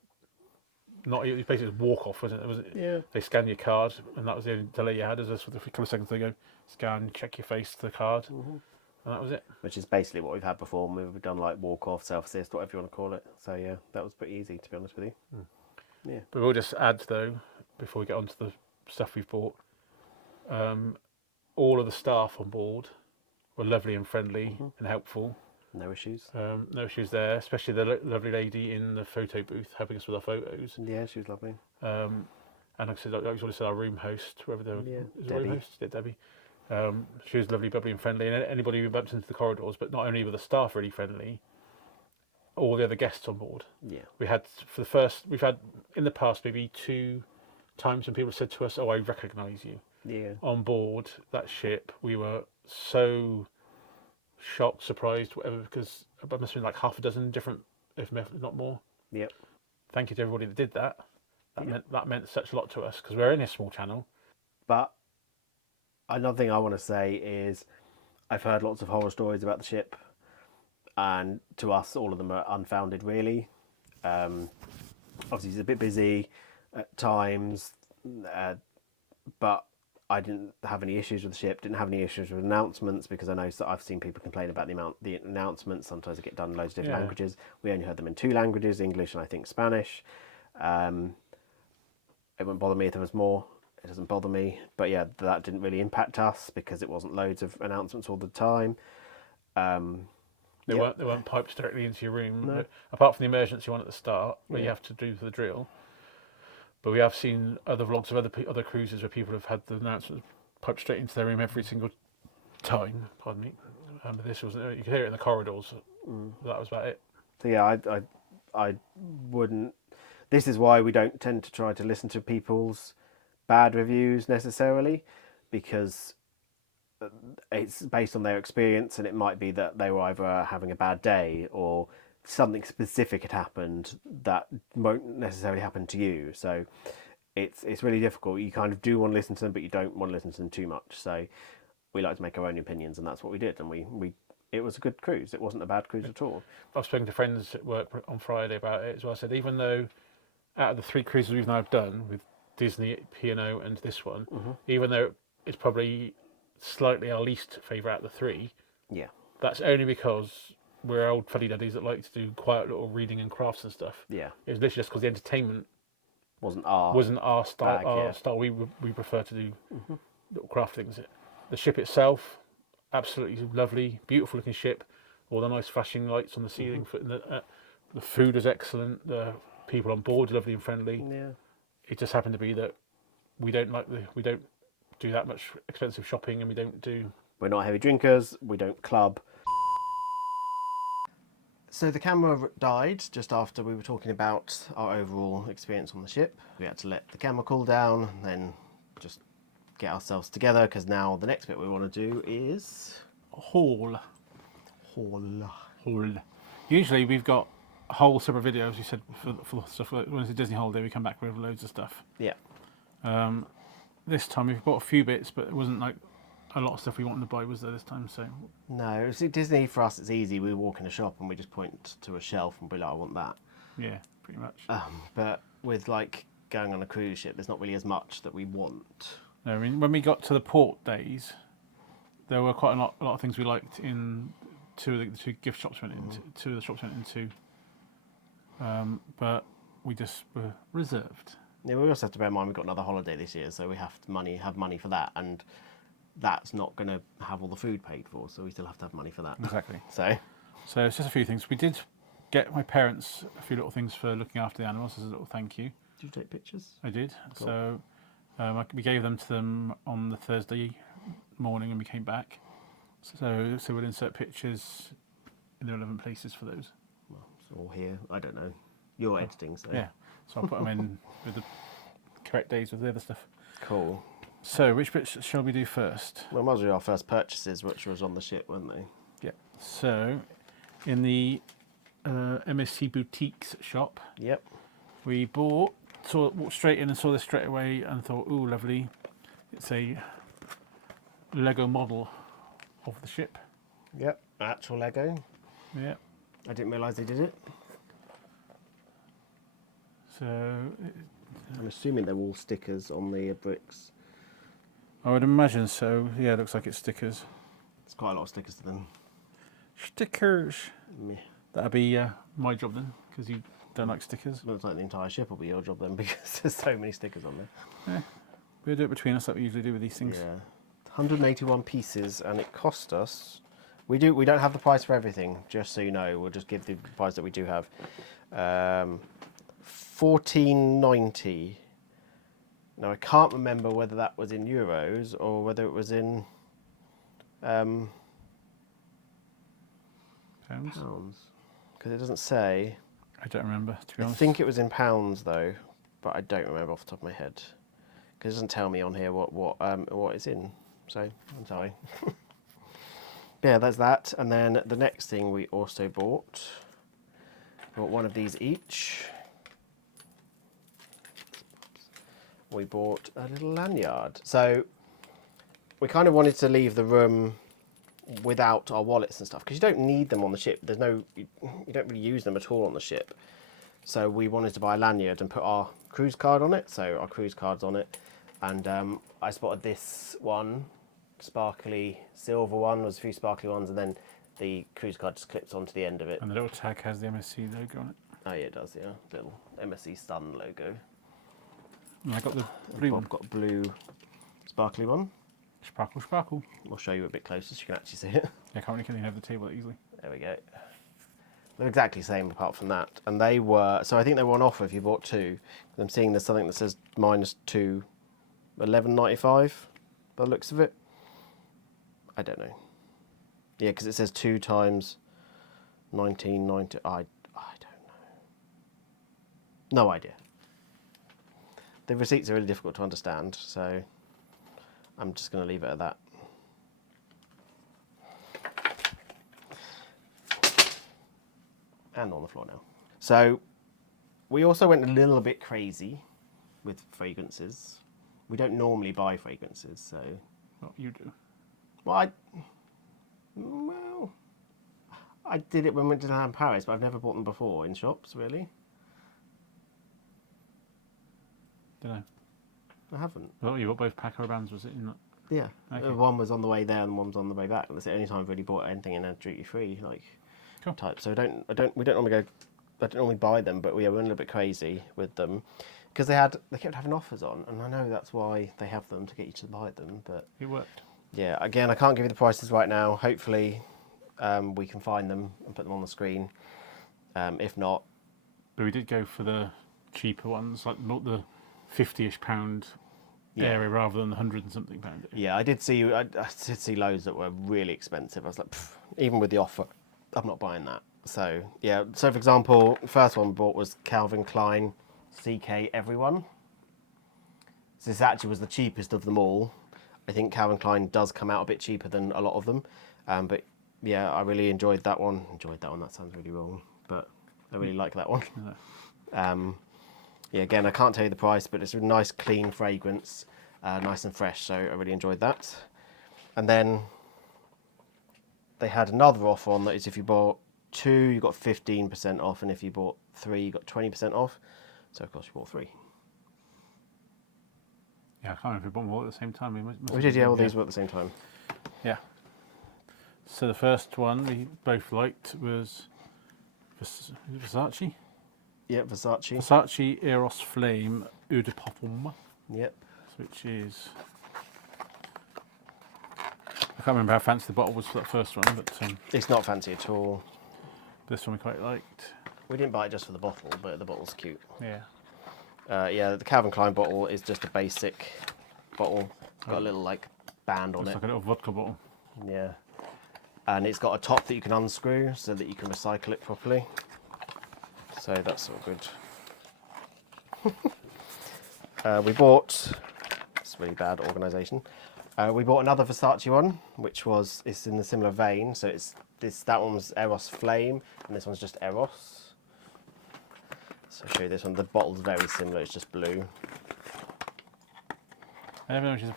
not. It was basically a walk off, wasn't it? Yeah. They scanned your card, and that was the only delay you had. Is for the couple of seconds they go scan, check your face to the card. And that was it. Which is basically what we've had before. We've done like walk off, self-assist, whatever you want to call it. So yeah, that was pretty easy to be honest with you. Yeah. But we'll just add though, before we get on to the stuff we've bought, all of the staff on board were lovely and friendly and helpful. No issues. No issues there, especially the lovely lady in the photo booth helping us with our photos. Yeah, she was lovely. And like I said, like you already said, our room host, whoever the Yeah, is it room Debbie. host, yeah, Debbie. She was lovely, bubbly, and friendly. And anybody who bumped into the corridors, but not only were the staff really friendly, all the other guests on board. Yeah. We've had in the past maybe 2 times when people said to us, "Oh, I recognise you." Yeah. On board that ship, we were so shocked, surprised, whatever, because there must have been like half a dozen different, if not more. Yep. Thank you to everybody that did that. Yep. That meant such a lot to us because we're only a small channel. But another thing I want to say is I've heard lots of horror stories about the ship, and to us, all of them are unfounded, really. Obviously, it's a bit busy at times, but I didn't have any issues with the ship, didn't have any issues with announcements, because I know I've seen people complain about the announcements. Sometimes they get done in loads of different languages. We only heard them in 2 languages, English and I think Spanish. It wouldn't bother me if there was more. It doesn't bother me. But yeah, that didn't really impact us because it wasn't loads of announcements all the time. They weren't piped directly into your room, No. apart from the emergency one at the start, where you have to do the drill. But we have seen other vlogs of other cruises where people have had the announcements piped straight into their room every single time. Pardon me. This was you could hear it in the corridors. That was about it. So yeah, I wouldn't. This is why we don't tend to try to listen to people's bad reviews necessarily, because it's based on their experience, and it might be that they were either having a bad day or something specific had happened that won't necessarily happen to you. So it's really difficult. You kind of do want to listen to them, but you don't want to listen to them too much. So we like to make our own opinions, and that's what we did. And we it was a good cruise. It wasn't a bad cruise at all. I've spoken to friends at work on Friday about it as well. I said, even though out of the 3 cruises we've now done with Disney, P&O and this one, even though it's probably slightly our least favourite out of the 3, Yeah. that's only because we're old fuddy duddies that like to do quiet little reading and crafts and stuff. Yeah. It was literally just because the entertainment Wasn't our style. bag, Our yeah. style. We prefer to do little craft things. The ship itself, absolutely lovely, beautiful looking ship. All the nice flashing lights on the ceiling. The food is excellent. The people on board are lovely and friendly. Yeah. It just happened to be that we don't do that much expensive shopping, and we don't do. We're not heavy drinkers. We don't club. So the camera died just after we were talking about our overall experience on the ship. We had to let the camera cool down, and then just get ourselves together, because now the next bit we want to do is Haul. Usually we've got a whole separate videos. You said for stuff like when it's a Disney holiday, we come back with loads of stuff. Yeah. This time we've bought a few bits, but it wasn't like a lot of stuff we wanted to buy, was there, this time? So No, see, Disney for us it's easy. We walk in a shop and we just point to a shelf and be like, I want that. yeah, pretty much. But with like going on a cruise ship, there's not really as much that we want. No, I mean, when we got to the port days, there were quite a lot of things we liked in 2 of the 2 gift shops went into. 2 of the shops went into, but we just were reserved. Yeah, we also have to bear in mind we've got another holiday this year, so we have money for that, and that's not going to have all the food paid for, so we still have to have money for that. Exactly. So it's just a few things. We did get my parents a few little things for looking after the animals as a little thank you. did you take pictures? I did. Cool. So we gave them to them on the Thursday morning when we came back. So we'll insert pictures in the relevant places for those. Well, it's all here. I don't know. You're editing, so Yeah. So I'll put them in with the correct days with the other stuff. Cool. So which bits shall we do first? Well, those were our first purchases, which was on the ship, weren't they? Yeah. So in the MSC Boutiques shop, Yep. we walked straight in and saw this straight away and thought, ooh, lovely. It's a Lego model of the ship. Yep. Actual Lego. Yeah. I didn't realise they did it. So I'm assuming they're all stickers on the bricks. I would imagine so. Yeah, it looks like it's stickers. There's quite a lot of stickers to them. Stickers. Meh. That'd be my job then, because you don't like stickers. Looks like the entire ship will be your job then, because there's so many stickers on there. We'll do it between us like we usually do with these things. Yeah. 181 pieces, and it cost us. We don't have the price for everything, just so you know. We'll just give the price that we do have. $14.90 Now I can't remember whether that was in euros or whether it was in Pounds. pounds, because it doesn't say. I don't remember, to be I honest. think it was in pounds though, but I don't remember off the top of my head because it doesn't tell me on here what it's in. So I'm sorry. Yeah, there's that. And then the next thing we also bought one of these each. We bought a little lanyard. So we kind of wanted to leave the room without our wallets and stuff because you don't need them on the ship. There's no, you don't really use them at all on the ship. So we wanted to buy a lanyard and put our cruise card on it. So our cruise card's on it. And I spotted this one, sparkly silver one. There was a few sparkly ones, and then the cruise card just clips onto the end of it. And the little tag has the MSC logo on it. Oh yeah, it does, yeah. Little MSC Sun logo. And I got the blue one. I've got a blue sparkly one. Sparkle, sparkle. I'll show you a bit closer so you can actually see it. Yeah, I can't really get it over the table that easily. There we go. They're exactly the same apart from that. And they were, so I think they were on offer if you bought two. I'm seeing there's something that says -2, $11.95 by the looks of it. I don't know. Yeah, because it says 2 times 19.90. I don't know. No idea. The receipts are really difficult to understand, so I'm just going to leave it at that. And on the floor now. So we also went a little bit crazy with fragrances. We don't normally buy fragrances, so. Well, you do. Well, I did it when we went to Disneyland Paris, but I've never bought them before in shops, really. Don't know. I haven't. Well, you bought both Paco Rabannes, was it? In that? Yeah. Okay. One was on the way there and one was on the way back. That's the only time I've really bought anything in a duty free Cool. type. So we don't normally go. I don't normally buy them, but we went a little bit crazy with them because they kept having offers on, and I know that's why they have them to get you to buy them. But It worked. yeah, again, I can't give you the prices right now. Hopefully, we can find them and put them on the screen. If not, But we did go for the cheaper ones, like not the 50-ish pound Yeah. area rather than the 100 and something pound area. yeah, I did see loads that were really expensive. I was like, even with the offer, I'm not buying that. So yeah, so for example, the first one we bought was Calvin Klein CK Everyone. So this actually was the cheapest of them all. I think Calvin Klein does come out a bit cheaper than a lot of them, but yeah, I really enjoyed that one. That sounds really wrong, but I really like that one. Yeah, again, I can't tell you the price, but it's a nice clean fragrance, nice and fresh, so I really enjoyed that. And then they had another offer on that is if you bought 2, you got 15% off, and if you bought 3, you got 20% off. So of course you bought 3. Yeah, I can't remember if we bought them all at the same time. We did, yeah, all these were at the same time. Yeah. So the first one we both liked was Versace. Yeah, Versace. Versace Eros Flame Eau de Parfum, Yep. which is... I can't remember how fancy the bottle was for that first one, but It's not fancy at all. this one we quite liked. We didn't buy it just for the bottle, but the bottle's cute. Yeah. Yeah, the Calvin Klein bottle is just a basic bottle. It's got a little band on It's it. like a little vodka bottle. Yeah. And it's got a top that you can unscrew so that you can recycle it properly. So that's all good. We bought, it's really bad organisation. We bought another Versace one, it's in a similar vein. So that one was Eros Flame, and this one's just Eros. So I'll show you this one. The bottle's very similar, it's just blue. I never know which is the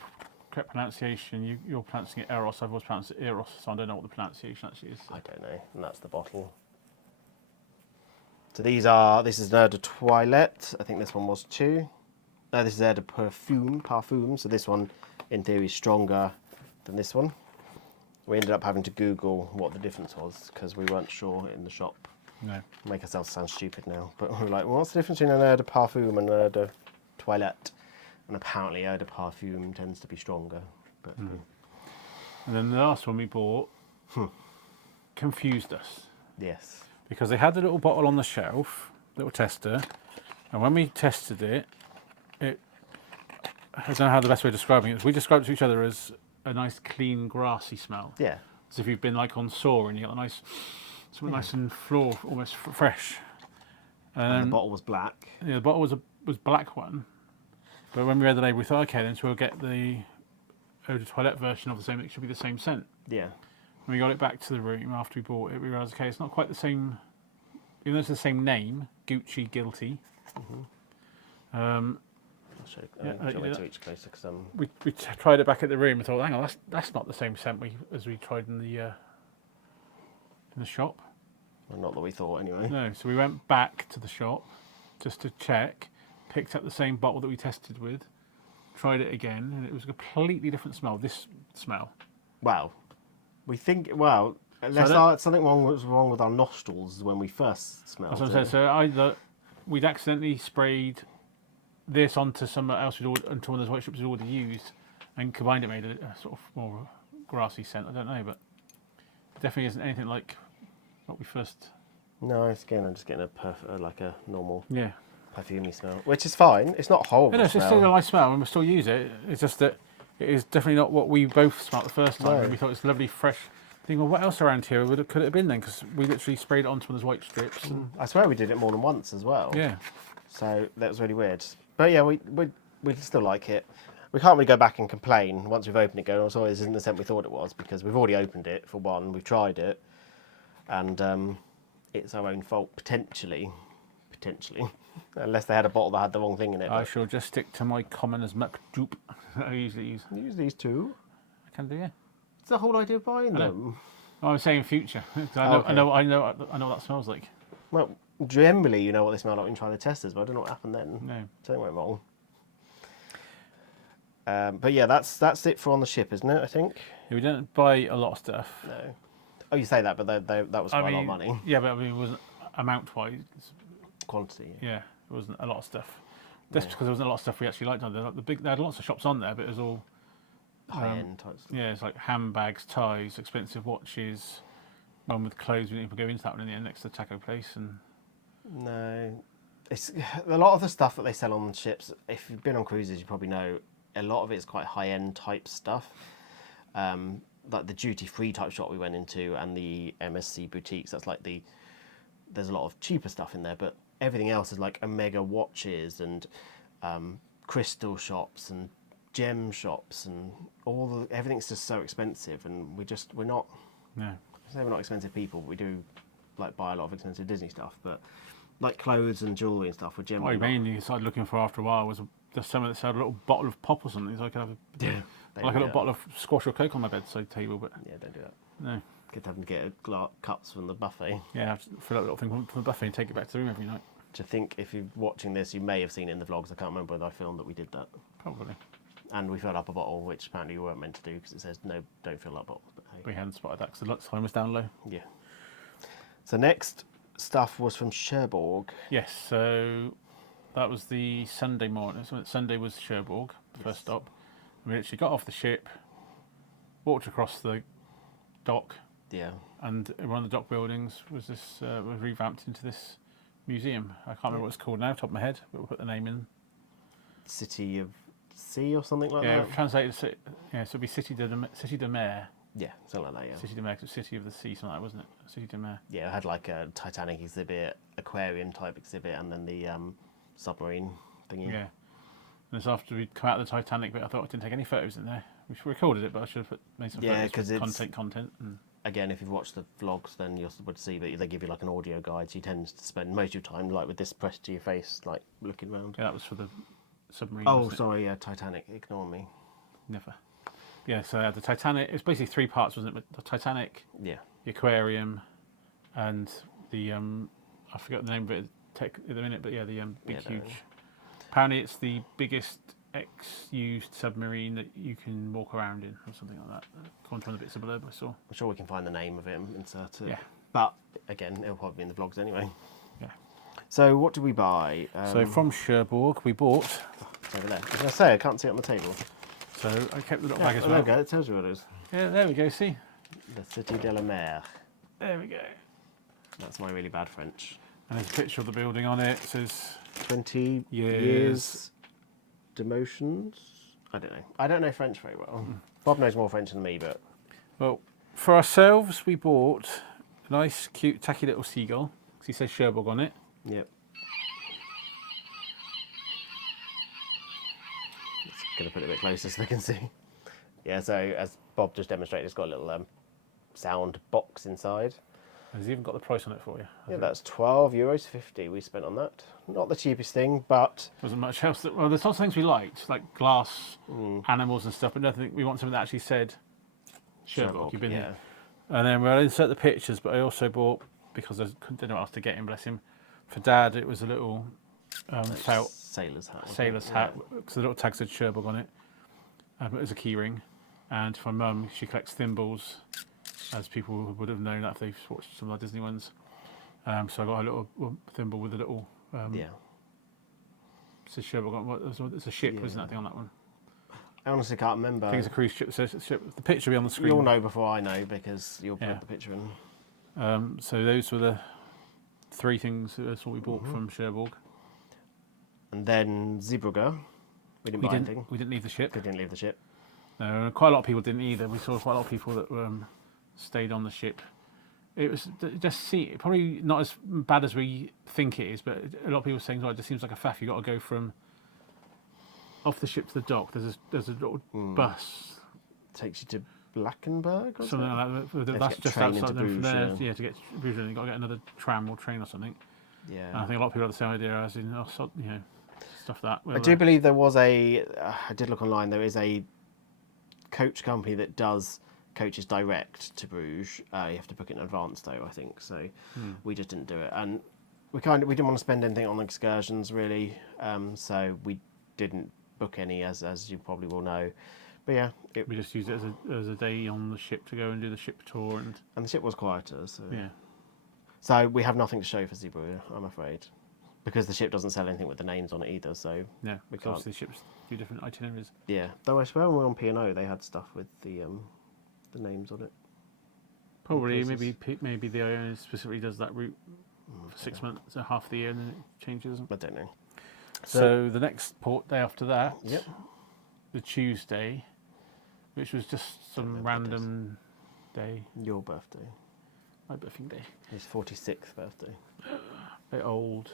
correct pronunciation. You're pronouncing it Eros, I've always pronounced it Eros, so I don't know what the pronunciation actually is. I don't know, and that's the bottle. So this is Eau de Toilette. I think this one was too. No, this is Eau de Parfum. So this one, in theory, is stronger than this one. We ended up having to Google what the difference was because we weren't sure in the shop. No. Make ourselves sound stupid now, but we were like, well, what's the difference between an Eau de Parfum and an Eau de Toilette? And apparently, Eau de Parfum tends to be stronger. But And then the last one we bought confused us. yes. Because they had a little bottle on the shelf, little tester, and when we tested it, I don't know how the best way of describing it is. We describe it to each other as a nice, clean, grassy smell. Yeah. As if you've been like on Soar and you got a nice, something nice and floor, almost fresh. And the bottle was black. Yeah, the bottle was black one. But when we read the label, we thought, okay, then so we'll get the eau de toilette version of the same. It should be the same scent. Yeah. When we got it back to the room after we bought it, we realised, okay, it's not quite the same. Even though it's the same name, Gucci Guilty. I'll show you. Yeah, Shall we to each closer? Because We tried it back at the room and thought, hang on, that's not the same scent as we tried in the shop. well, not that we thought anyway. No, so we went back to the shop just to check, picked up the same bottle that we tested with, tried it again, and it was a completely different smell. This smell. Wow. We think, well, unless something was wrong with our nostrils when we first smelled That's what I'm it. saying. So we'd accidentally sprayed this onto somewhere else, onto one of those white strips we'd already used, and combined it made a sort of more grassy scent. I don't know, but it definitely isn't anything like what we first. No, it's again, I'm just getting like a normal Yeah. perfumey smell, which is fine. It's not horrible. No, it's still a nice smell, and we still use it. It's just that it is definitely not what we both smelled the first time. No. And we thought it was lovely, fresh. Think, well, what else around here could it have been then? Because we literally sprayed it onto one of those white strips. And, I swear we did it more than once as well. yeah. So that was really weird. But yeah, we still like it. We can't really go back and complain once we've opened it. Going, oh, sorry, this isn't the scent we thought it was, because we've already opened it for one. We've tried it, and it's our own fault potentially, unless they had a bottle that had the wrong thing in it. I shall just stick to my common as muck dupe I usually use. Use these two. I can do, yeah. It's the whole idea of buying them. Oh, I'm saying future. 'Cause Okay. I know what that smells like. Well, generally, you know what they smell like when you try the testers, but I don't know what happened then. No. Something went wrong. But yeah, that's it for on the ship, isn't it? I think. Yeah, we didn't buy a lot of stuff. No. Oh, you say that, but that was quite a lot of money. Yeah, but I mean, it wasn't amount-wise. Quantity. Yeah, it wasn't a lot of stuff. Just because there wasn't a lot of stuff we actually liked on there. They had lots of shops on there, but it was all High-end type stuff. yeah, it's like handbags, ties, expensive watches, one with clothes. We didn't even go into that one in the end next to the taco place. And No. It's a lot of the stuff that they sell on ships. If you've been on cruises, you probably know a lot of it is quite high-end type stuff. Like the duty-free type shop we went into and the MSC boutiques. That's like there's a lot of cheaper stuff in there, but everything else is like Omega watches and crystal shops and gem shops and everything's just so expensive, and we're not. no, I say we're not expensive people, but we do like buy a lot of expensive Disney stuff, but like clothes and jewellery and stuff, we're what generally we not. mainly started looking for after a while was just someone that sold a little bottle of pop or something, so I could have Don't like a do little that. bottle of squash or coke on my bedside table. But Yeah, don't do that. no, Good to have them get cups from the buffet. yeah, I have to fill that little thing from the buffet and take it back to the room every night. Which I think if you're watching this, you may have seen it in the vlogs. I can't remember whether I filmed that we did that. Probably. And we filled up a bottle, which apparently we weren't meant to do because it says no, don't fill up bottles. But hey, We hadn't spotted that because the time was down low. yeah. So next stuff was from Cherbourg. Yes, so that was the Sunday morning. So Sunday was Cherbourg, the first stop. We actually got off the ship, walked across the dock, Yeah. and in one of the dock buildings was was revamped into this museum. I can't remember what it's called now, top of my head, but we'll put the name in. City of Sea or something like Yeah, that. we've translated. So it'd be City de Mer. Yeah, something like that. Yeah. City de Mer, 'cause it's City of the Sea, something like that, wasn't it? City de Mer. Yeah, it had like a Titanic exhibit, aquarium type exhibit, and then the submarine thingy. Yeah. And it's after we'd come out of the Titanic bit, I thought I didn't take any photos in there. We recorded it, but I should have made some Yeah, photos. 'cause for it's- content. And Again, if you've watched the vlogs, then you would see that they give you like an audio guide, so you tend to spend most of your time like with this pressed to your face, like looking around. yeah, that was for the submarine. Oh, wasn't it? sorry, yeah, Titanic. Ignore me. Never. Yeah, so the Titanic, it's basically three parts, wasn't it? But the Titanic, Yeah. the aquarium, and the, I forgot the name of it at the minute, but yeah, the big, Yeah, don't huge. Apparently it's the biggest ex-used submarine that you can walk around in, or something like that. According to one of the bits of blurb I saw. I'm sure we can find the name of it and insert it. Yeah. But again, it'll probably be in the vlogs anyway. Yeah. So what did we buy? So from Cherbourg, we bought. It's over there. I was going to say, I can't see it on the table. So I kept the little Yeah, bag as there well. we go. It tells you what it is. Yeah, there we go. See, The Cité de la Mer. there we go. That's my really bad French. And there's a picture of the building on it. It says 20 Years. years demotions. I don't know. I don't know French very well. Bob knows more French than me, but Well, for ourselves, we bought a nice, cute, tacky little seagull. Because he says Cherbourg on it. yep. Just gonna put it a bit closer so they can see. Yeah. So as Bob just demonstrated, it's got a little sound box inside. And he's even got the price on it for you. Yeah, that's €12.50 we spent on that. Not the cheapest thing, but Wasn't much else. Well, there's lots of things we liked, like glass, animals and stuff, but nothing. We want something that actually said Cherbourg. You've been here. And then we'll insert the pictures, but I also bought, because I didn't know what else to get him, bless him, for Dad it was a little sailor's hat. sailor's hat, because the little tag said Cherbourg on it. It was a key ring. And for Mum, she collects thimbles, as people would have known that if they've watched some of the Disney ones. So I got a little thimble with a little... Yeah. It says Cherbourg on it. It's a ship, isn't that thing on that one? I honestly can't remember. I think it's a cruise ship. So it's a ship. The picture will be on the screen. You'll know before I know because you'll put the picture in. So those were the three things. That's what we bought from Cherbourg. And then Zeebrugge. We didn't buy anything. We didn't leave the ship. We didn't leave the ship. No, quite a lot of people didn't either. We saw quite a lot of people that stayed on the ship. It was just probably not as bad as we think it is, but a lot of people were saying, "Oh, it just seems like a faff. You got to go from off the ship to the dock. There's a little bus, Takes you to Blackenberg or something like that. That's just train outside into them from there. Bruges, Yeah, to get to Bruges, you've got to get another tram or train or something. Yeah. And I think a lot of people have the same idea as in, stuff that. I do believe there was I did look online. There is a coach company that does coaches direct to Bruges. You have to book it in advance though, I think. So we just didn't do it, and we didn't want to spend anything on excursions really. So we didn't book any, as you probably will know. But yeah, we just used it as a day on the ship to go and do the ship tour, and the ship was quieter. So yeah. So we have nothing to show for Zeebrugge, I'm afraid, because the ship doesn't sell anything with the names on it either. So yeah, we can't. obviously the ships do different itineraries. Yeah, though I swear when we were on P&O they had stuff with the names on it. Probably maybe the owner specifically does that route for 6 months, so half the year, and then it changes. I don't know. So the next port day after that, Yep. the Tuesday, which was just some random day, Your birthday. my birthday day. His 46th birthday. Bit old.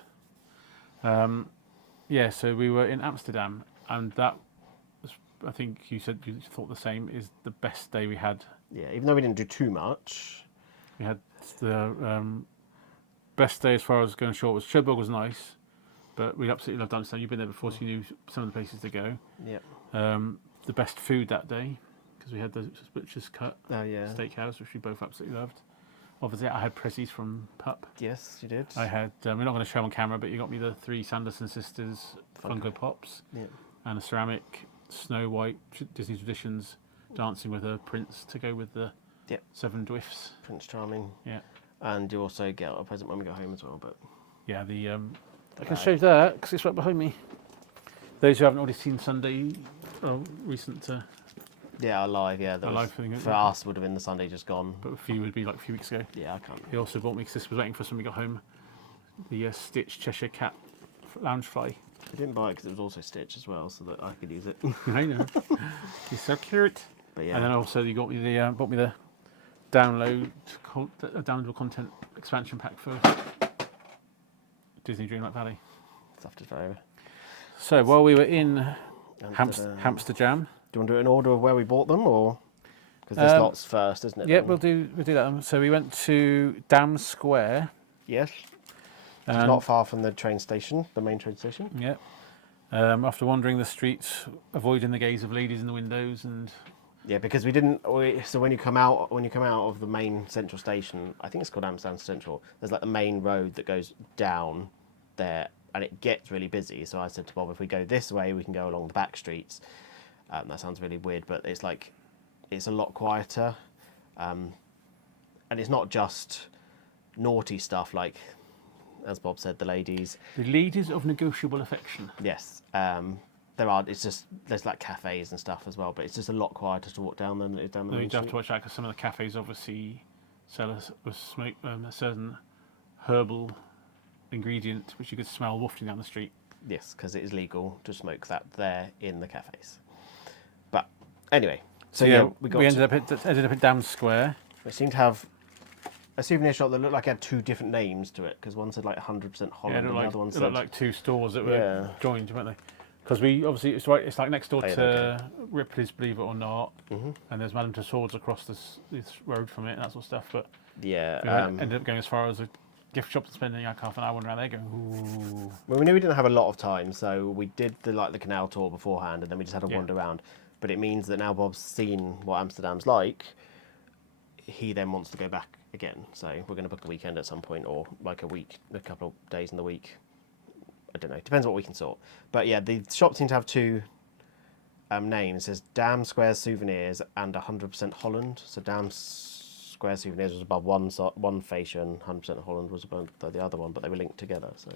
Yeah, so we were in Amsterdam, and that was, I think you said you thought the same, is the best day we had. Yeah, even though we didn't do too much. We had the best day as far as going short was Cherbourg was nice, but we absolutely loved Amsterdam. You've been there before, so you knew some of the places to go. Yep. The best food that day, because we had the butcher's cut steakhouse, which we both absolutely loved. Obviously, I had prezzies from Pup. Yes, you did. I had, we're not going to show on camera, but you got me the 3 Sanderson Sisters Funko Pops, Yep. and a ceramic Snow White Disney Traditions dancing with a prince to go with the 7 Dwifts. Prince Charming. Yeah. And you also get a present when we go home as well. But yeah, I can show you that because it's right behind me. Those who haven't already seen Sunday, recent. our live, our live thing, for us would have been the Sunday just gone. But for you would be like a few weeks ago. Yeah, I can't. He also bought me, because this was waiting for us when we got home, the Stitch Cheshire Cat lounge fly. I didn't buy it because it was also Stitch as well, so that I could use it. I know. He's so cute. But yeah. And then also you got me bought me the downloadable content expansion pack for Disney Dreamlight Valley. Stuff to try over. So while we were in Do Hamsterdam. you want to do it in order of where we bought them, or because this lot's first, isn't it? Yeah, we'll do that. So we went to Dam Square. Yes. Not far from the train station, the main train station. Yeah. After wandering the streets, avoiding the gaze of ladies in the windows, and yeah, because we didn't. So when you come out of the main central station, I think it's called Amsterdam Central. There's like the main road that goes down there, and it gets really busy. So I said to Bob, if we go this way, we can go along the back streets. That sounds really weird, but it's a lot quieter, and it's not just naughty stuff like, as Bob said, the ladies. The ladies of negotiable affection. Yes, there's like cafes and stuff as well, but it's just a lot quieter to walk down than it is down the main You have street. to watch out because some of the cafes obviously sell a certain herbal ingredient which you could smell wafting down the street. Yes, because it is legal to smoke that there in the cafes. Anyway, so yeah, we ended up at Dam Square. We seemed to have a souvenir shop that looked like it had two different names to it, because one said like 100% Holland, and the other one It said... looked like two stores that were joined, weren't they? Because we obviously it's like next door to Ripley's, believe it or not, and there's Madame Tussauds across this road from it and that sort of stuff. But we ended up going as far as a gift shop and spending like half an hour around there going, ooh. Well, we knew we didn't have a lot of time, so we did the canal tour beforehand, and then we just had a wander around. But it means that now Bob's seen what Amsterdam's like, he then wants to go back again. So we're going to book a weekend at some point, or like a couple of days in the week. I don't know. Depends what we can sort. But yeah, the shop seems to have two names. It says Dam Square Souvenirs and 100% Holland. So Dam Square Souvenirs was above one fascia, and 100% Holland was above the other one, but they were linked together. So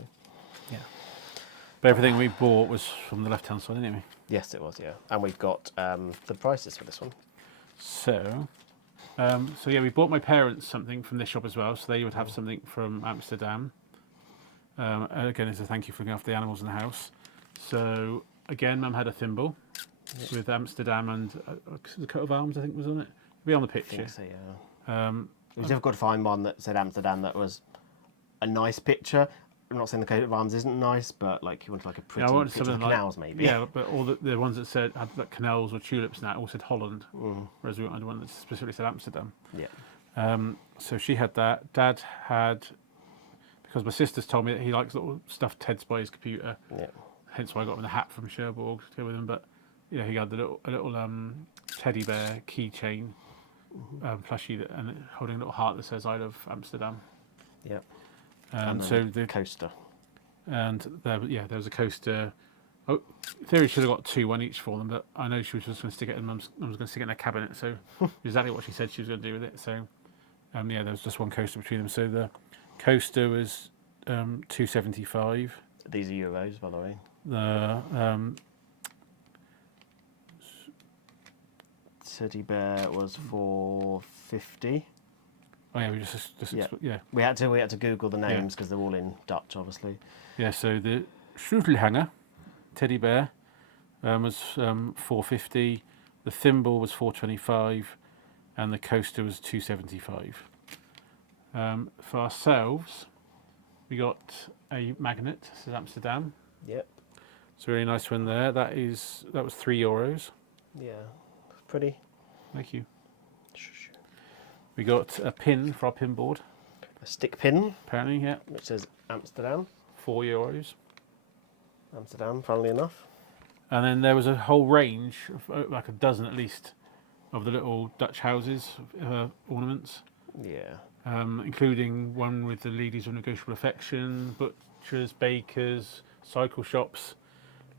yeah. But everything we bought was from the left-hand side, didn't we? Yes, it was. Yeah, and we've got the prices for this one. So yeah, we bought my parents something from this shop as well, so they would have something from Amsterdam. Again, it's a thank you for looking after the animals in the house. So again, Mum had a thimble with Amsterdam and the coat of arms, I think, was on it. It'll be on the picture. I think so, yeah. It was difficult to find one that said Amsterdam that was a nice picture. I'm not saying the coat of arms isn't nice, but like you wanted like a pretty picture of canals, maybe. Yeah, but all the ones that said had like canals or tulips and that all said Holland, whereas we wanted one that specifically said Amsterdam. Yeah. So she had that. Dad had, because my sister's told me that he likes little stuffed Teds by his computer. Yeah. Hence why I got him the hat from Cherbourg to go with him. But yeah, he had a little teddy bear keychain, plushie, and holding a little heart that says "I love Amsterdam." Yeah. And so the coaster. And there was a coaster. Oh, in theory, should have got one each for them, but I know she was just going to stick it in Mum's going to stick it in her cabinet. So exactly what she said she was going to do with it. So there was just one coaster between them. So the coaster was £275. These are euros, by the way. The teddy bear was $4.50. Oh yeah, we had to Google the names because they're all in Dutch, obviously. Yeah, so the Sleutelhanger teddy bear was $4.50. The thimble was $4.25, and the coaster was $2.75. For ourselves, we got a magnet. This is Amsterdam. Yep. It's a really nice one there. That was €3. Yeah, pretty. Thank you. We got a pin for our pin board. A stick pin. Apparently, yeah. Which says Amsterdam. €4. Amsterdam, funnily enough. And then there was a whole range, of like a dozen at least, of the little Dutch houses ornaments. Yeah. Including one with the ladies of negotiable affection, butchers, bakers, cycle shops.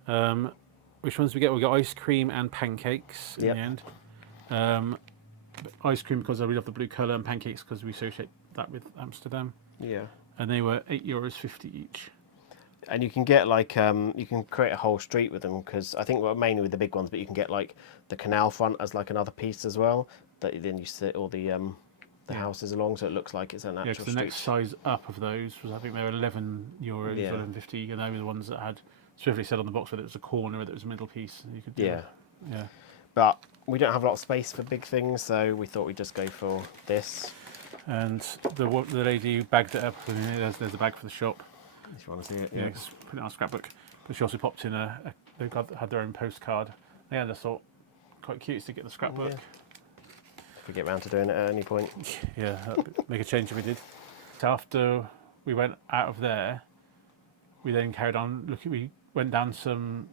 Which ones did we get? We got ice cream and pancakes in the end. Ice cream because I really love the blue colour, and pancakes because we associate that with Amsterdam. Yeah. And they were €8.50 each. And you can get like you can create a whole street with them, because I think mainly with the big ones, but you can get like the canal front as like another piece as well. That then you sit all the houses along, so it looks like it's an actual street. The next size up of those was, I think they were €11, €11.50, and they were the ones that had specifically said on the box whether it was a corner, whether it was a middle piece. You could do yeah. But we don't have a lot of space for big things, so we thought we'd just go for this. And the lady who bagged it up, there's the bag for the shop. If you want to see it, yeah. Just put it on a scrapbook. But she also popped in they had their own postcard. Yeah, I just thought quite cute to get the scrapbook. Yeah. If we get round to doing it at any point. Yeah, make a change if we did. So after we went out of there, we then carried on. We went down to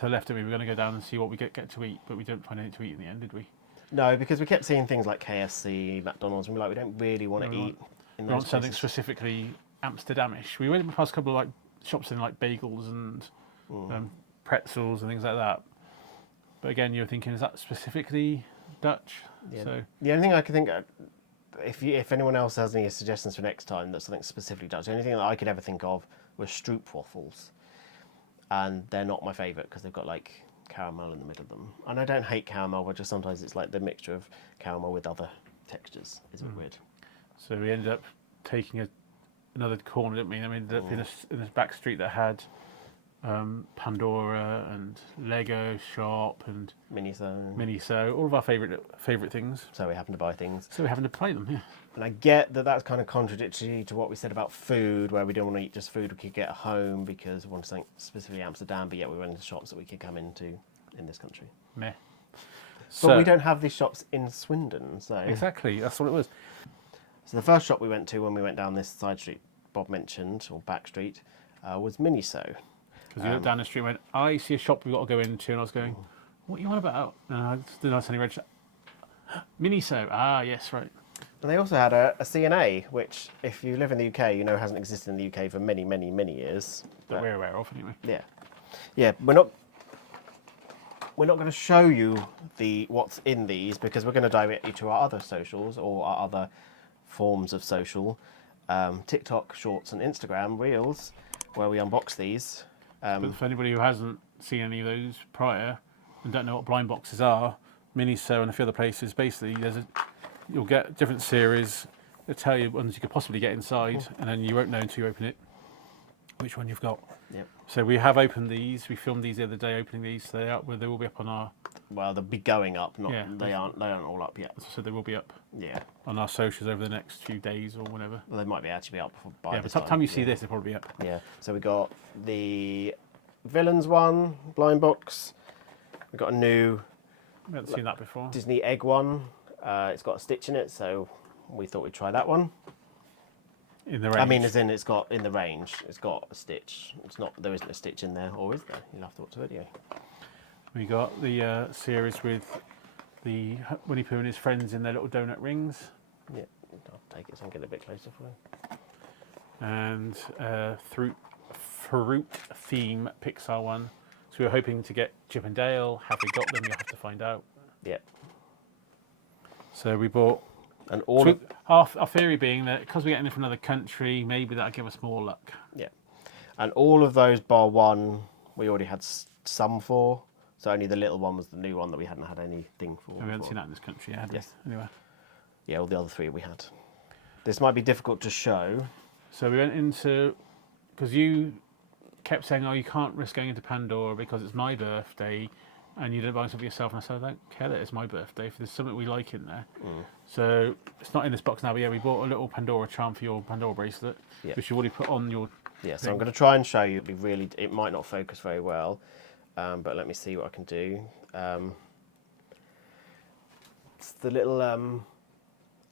the left, and we were going to go down and see what we get to eat, but we didn't find anything to eat in the end, did we? No, because we kept seeing things like KFC, McDonald's, and we're like, we don't really want to eat in those We want something places. specifically Amsterdamish. We went past a couple of like shops in like bagels and pretzels and things like that. But again, you're thinking, is that specifically Dutch? Yeah. So the only thing I can think of, if anyone else has any suggestions for next time that's something specifically Dutch, the only thing that I could ever think of was stroopwafels. And they're not my favourite because they've got like caramel in the middle of them. And I don't hate caramel, but just sometimes it's like the mixture of caramel with other textures. It's a bit weird. So we ended up taking another corner, didn't we? I mean, in this back street that had Pandora and Lego shop and MiniSo, all of our favourite things. So we happen to buy things. So we're having to play them, yeah. And I get that that's kind of contradictory to what we said about food, where we don't want to eat just food we could get at home because we want something specifically Amsterdam, but yet we went into shops that we could come into in this country. Meh. But we don't have these shops in Swindon, so... Exactly, that's what it was. So the first shop we went to when we went down this side street Bob mentioned, or back street, was MiniSo. Because you looked down the street and went, I see a shop we've got to go into, and I was going, what are you on about? And I did I suddenly register? MiniSo, yes, right. And they also had a C&A, which, if you live in the UK, you know hasn't existed in the UK for many, many, many years. That we're aware of, anyway. Yeah. Yeah, we're not going to show you what's in these because we're going to direct you to our other socials or our other forms of social, TikTok, Shorts and Instagram Reels, where we unbox these. But for anybody who hasn't seen any of those prior and don't know what blind boxes are, MiniSo and a few other places, basically you'll get different series. It'll tell you ones you could possibly get inside, and then you won't know until you open it which one you've got. Yep. So we have opened these. We filmed these the other day, opening these. So they will be up on our. Well, they'll be going up. Not Yeah, they aren't all up yet. So they will be up. Yeah. On our socials over the next few days or whenever. Well, they might actually be up by the this time you see this, they'll probably be up. Yeah. So we got the Villains one, blind box. We got a new. We haven't seen that before. Disney egg one. It's got a stitch in it, so we thought we'd try that one. In the range. I mean, as in it's got in the range. It's got a stitch. It's not. There isn't a stitch in there, or is there? You'll have to watch the video. We got the series with the Winnie Pooh and his friends in their little donut rings. Yeah, I'll take it so I can get a bit closer for you. And fruit theme Pixar one. So we were hoping to get Chip and Dale. Have we got them? You'll have to find out. Yeah. So we bought. And all of our theory being that because we're getting it from another country, maybe that'll give us more luck. Yeah. And all of those bar one, we already had some for. So only the little one was the new one that we hadn't had anything for. We haven't seen that in this country, had we? Yes. Anyway. Yeah, all the other three we had. This might be difficult to show. So we went into, because you kept saying, oh, you can't risk going into Pandora because it's my birthday and you don't buy something for yourself. And I said, I don't care that it's my birthday. If there's something we like in there. So it's not in this box now, but yeah, we bought a little Pandora charm for your Pandora bracelet, which you already put on your Yeah, so I'm going to try and show you. It might not focus very well, but let me see what I can do. It's the little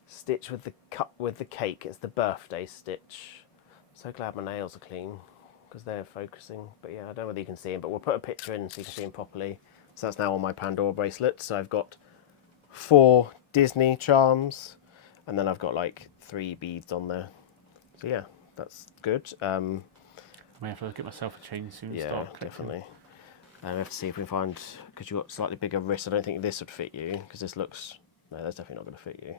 stitch with the cut with the cake. It's the birthday stitch. So glad my nails are clean because they're focusing. But yeah, I don't know whether you can see them, but we'll put a picture in so you can see them properly. So that's now on my Pandora bracelet. So I've got 4 Disney charms, and then I've got like 3 beads on there. So yeah, that's good. I may have to get myself a chain soon. Yeah, definitely. We have to see if we find, because you've got slightly bigger wrists. I don't think this would fit you because this looks. No, that's definitely not going to fit you.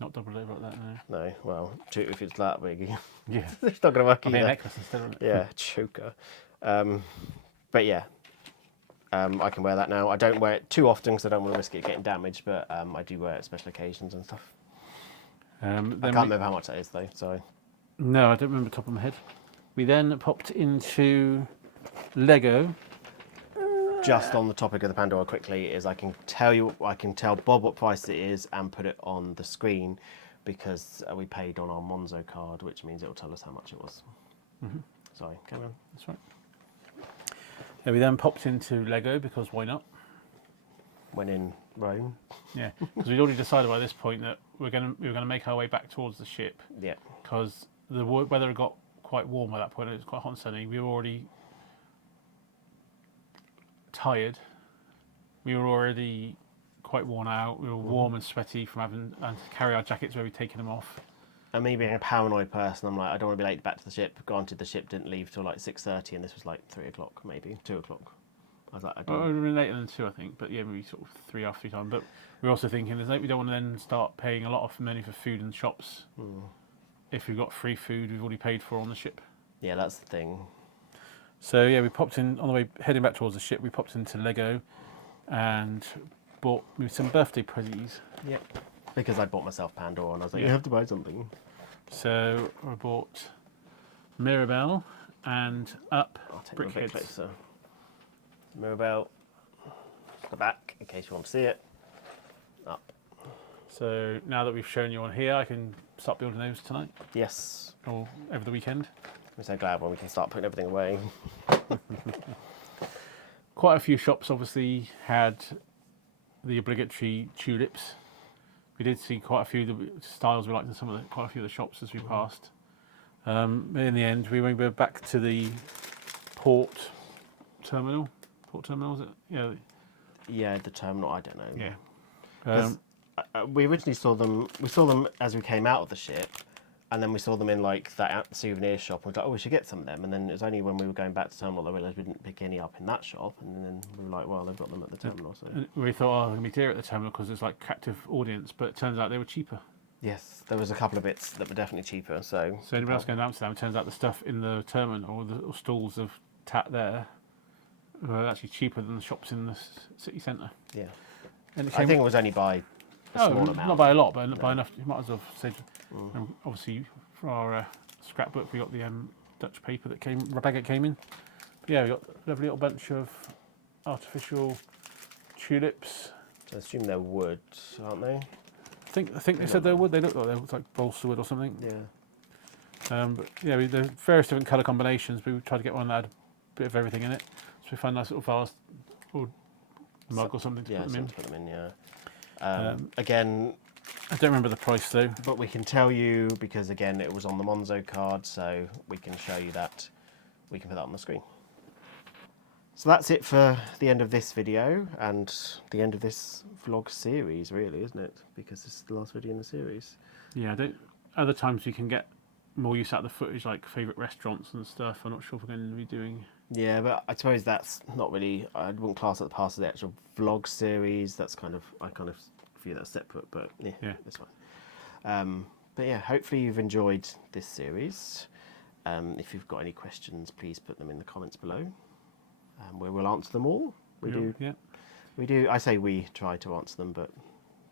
Not double over like that, no. No, well, if it's that big, yeah, it's not going to work I'll be either. a necklace instead, won't it? Yeah, choker. But yeah, I can wear that now. I don't wear it too often because I don't want to risk it getting damaged, but I do wear it at special occasions and stuff. I can't remember how much that is though, sorry. No, I don't remember the top of my head. We then popped into Lego. Just on the topic of the Pandora quickly is I can tell Bob what price it is and put it on the screen because we paid on our Monzo card, which means it will tell us how much it was. Sorry, carry on. That's right. Yeah, we then popped into Lego because why not? When in Rome. Yeah, because we'd already decided by this point that we were going to make our way back towards the ship. Yeah. Because the weather got quite warm at that point. It was quite hot and sunny. We were already tired. We were already quite worn out. We were warm and sweaty from having to carry our jackets where we'd taken them off. And me being a paranoid person, I'm like, I don't want to be late back to the ship. Granted, the ship didn't leave till like 6:30, and this was like 3 o'clock, maybe 2 o'clock. I was like, I don't. Well, it would have been later than 2, I think, but yeah, maybe sort of 3 after time. But we're also thinking, we don't want to then start paying a lot of money for food in the shops. If we've got free food we've already paid for on the ship. Yeah, that's the thing. So yeah, we popped in on the way heading back towards the ship. We popped into Lego and bought me some birthday presents. Yeah. Because I bought myself Pandora and I was like, Yeah. you have to buy something. So I bought Mirabelle and up I'll take you a bit brickheads. closer. Mirabelle, the back, in case you want to see it. Up. So now that we've shown you on here, I can start building those tonight Yes. or over the weekend. I'm so glad when we can start putting everything away. Quite a few shops obviously had the obligatory tulips. We did see quite a few of the styles we liked in quite a few of the shops as we passed. In the end, we went back to the port terminal. Port terminal, was it? Yeah. Yeah, the terminal, I don't know. Yeah. 'Cause, we originally saw them. We saw them as we came out of the ship, and then we saw them in like that souvenir shop. And we thought, oh, we should get some of them. And then it was only when we were going back to terminal that I realised we didn't pick any up in that shop. And then we were like, well, they've got them at the terminal. So And we thought, oh, I'm going to be dear at the terminal because it's like captive audience, but it turns out they were cheaper. yes, there was a couple of bits that were definitely cheaper. So Anybody else going to Amsterdam, it turns out the stuff in the terminal or the stalls of Tat there were actually cheaper than the shops in the city centre. yeah, And it I think it was only by a small amount. not by a lot, but by enough. You might as well save. Obviously, for our scrapbook, we got the Dutch paper that baguette came in. But yeah, we got a lovely little bunch of artificial tulips. So I assume they're wood, aren't they? I think they said they would. They look like balsa wood or something. Yeah. But yeah, there's various different colour combinations. But we tried to get one that had a bit of everything in it. So we found a nice little vase or mug or something to put them in. To put them in. Yeah. Again, I don't remember the price though. but we can tell you because again it was on the Monzo card, so we can show you that. We can put that on the screen. So that's it for the end of this video and the end of this vlog series, really, isn't it? Because this is the last video in the series. Yeah, other times you can get more use out of the footage, like favourite restaurants and stuff. I'm not sure if we're going to be doing. Yeah, but I suppose that's not really. I wouldn't class that part of the actual vlog series. That's I kind of view that separate, but yeah, that's fine. But yeah, hopefully you've enjoyed this series. If you've got any questions, please put them in the comments below. We will answer them all. We do. I say we try to answer them, but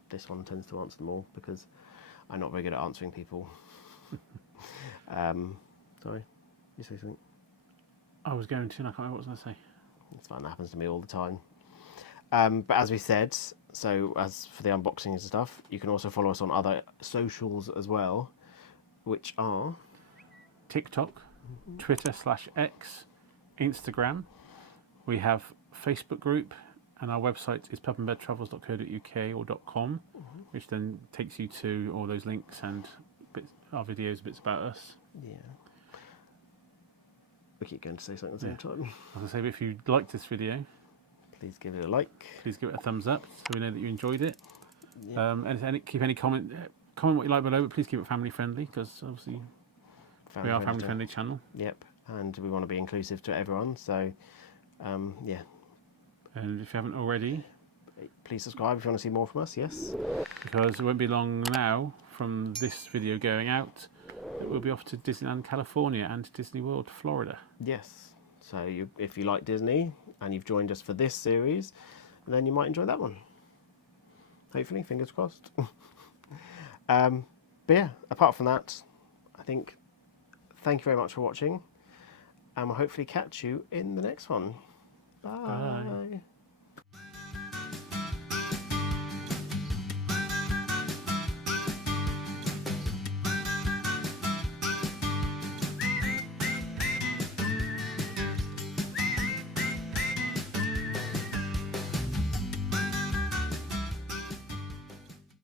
this one tends to answer them all because I'm not very good at answering people. Sorry, you say something? I was going to, and I can't remember what I was going to say. It's fine, that happens to me all the time. But as we said, so as for the unboxing and stuff, you can also follow us on other socials as well, which are TikTok, Twitter/X, Instagram. We have Facebook group, and our website is pubandbedtravels.co.uk or .com, which then takes you to all those links and our videos, bits about us. Yeah. We keep going to say something at the same time. I was going to say, if you liked this video, Please give it a like. please give it a thumbs up so we know that you enjoyed it. Yeah. And keep any comment what you like below, but please keep it family friendly because obviously we are a family friendly channel. Yep, and we want to be inclusive to everyone. So, yeah. And if you haven't already, Please subscribe if you want to see more from us. Yes. because it won't be long now from this video going out that we'll be off to Disneyland California and Disney World Florida. Yes. So if you like Disney and you've joined us for this series, then you might enjoy that one. Hopefully, fingers crossed. But yeah, apart from that, I think thank you very much for watching, and we'll hopefully catch you in the next one.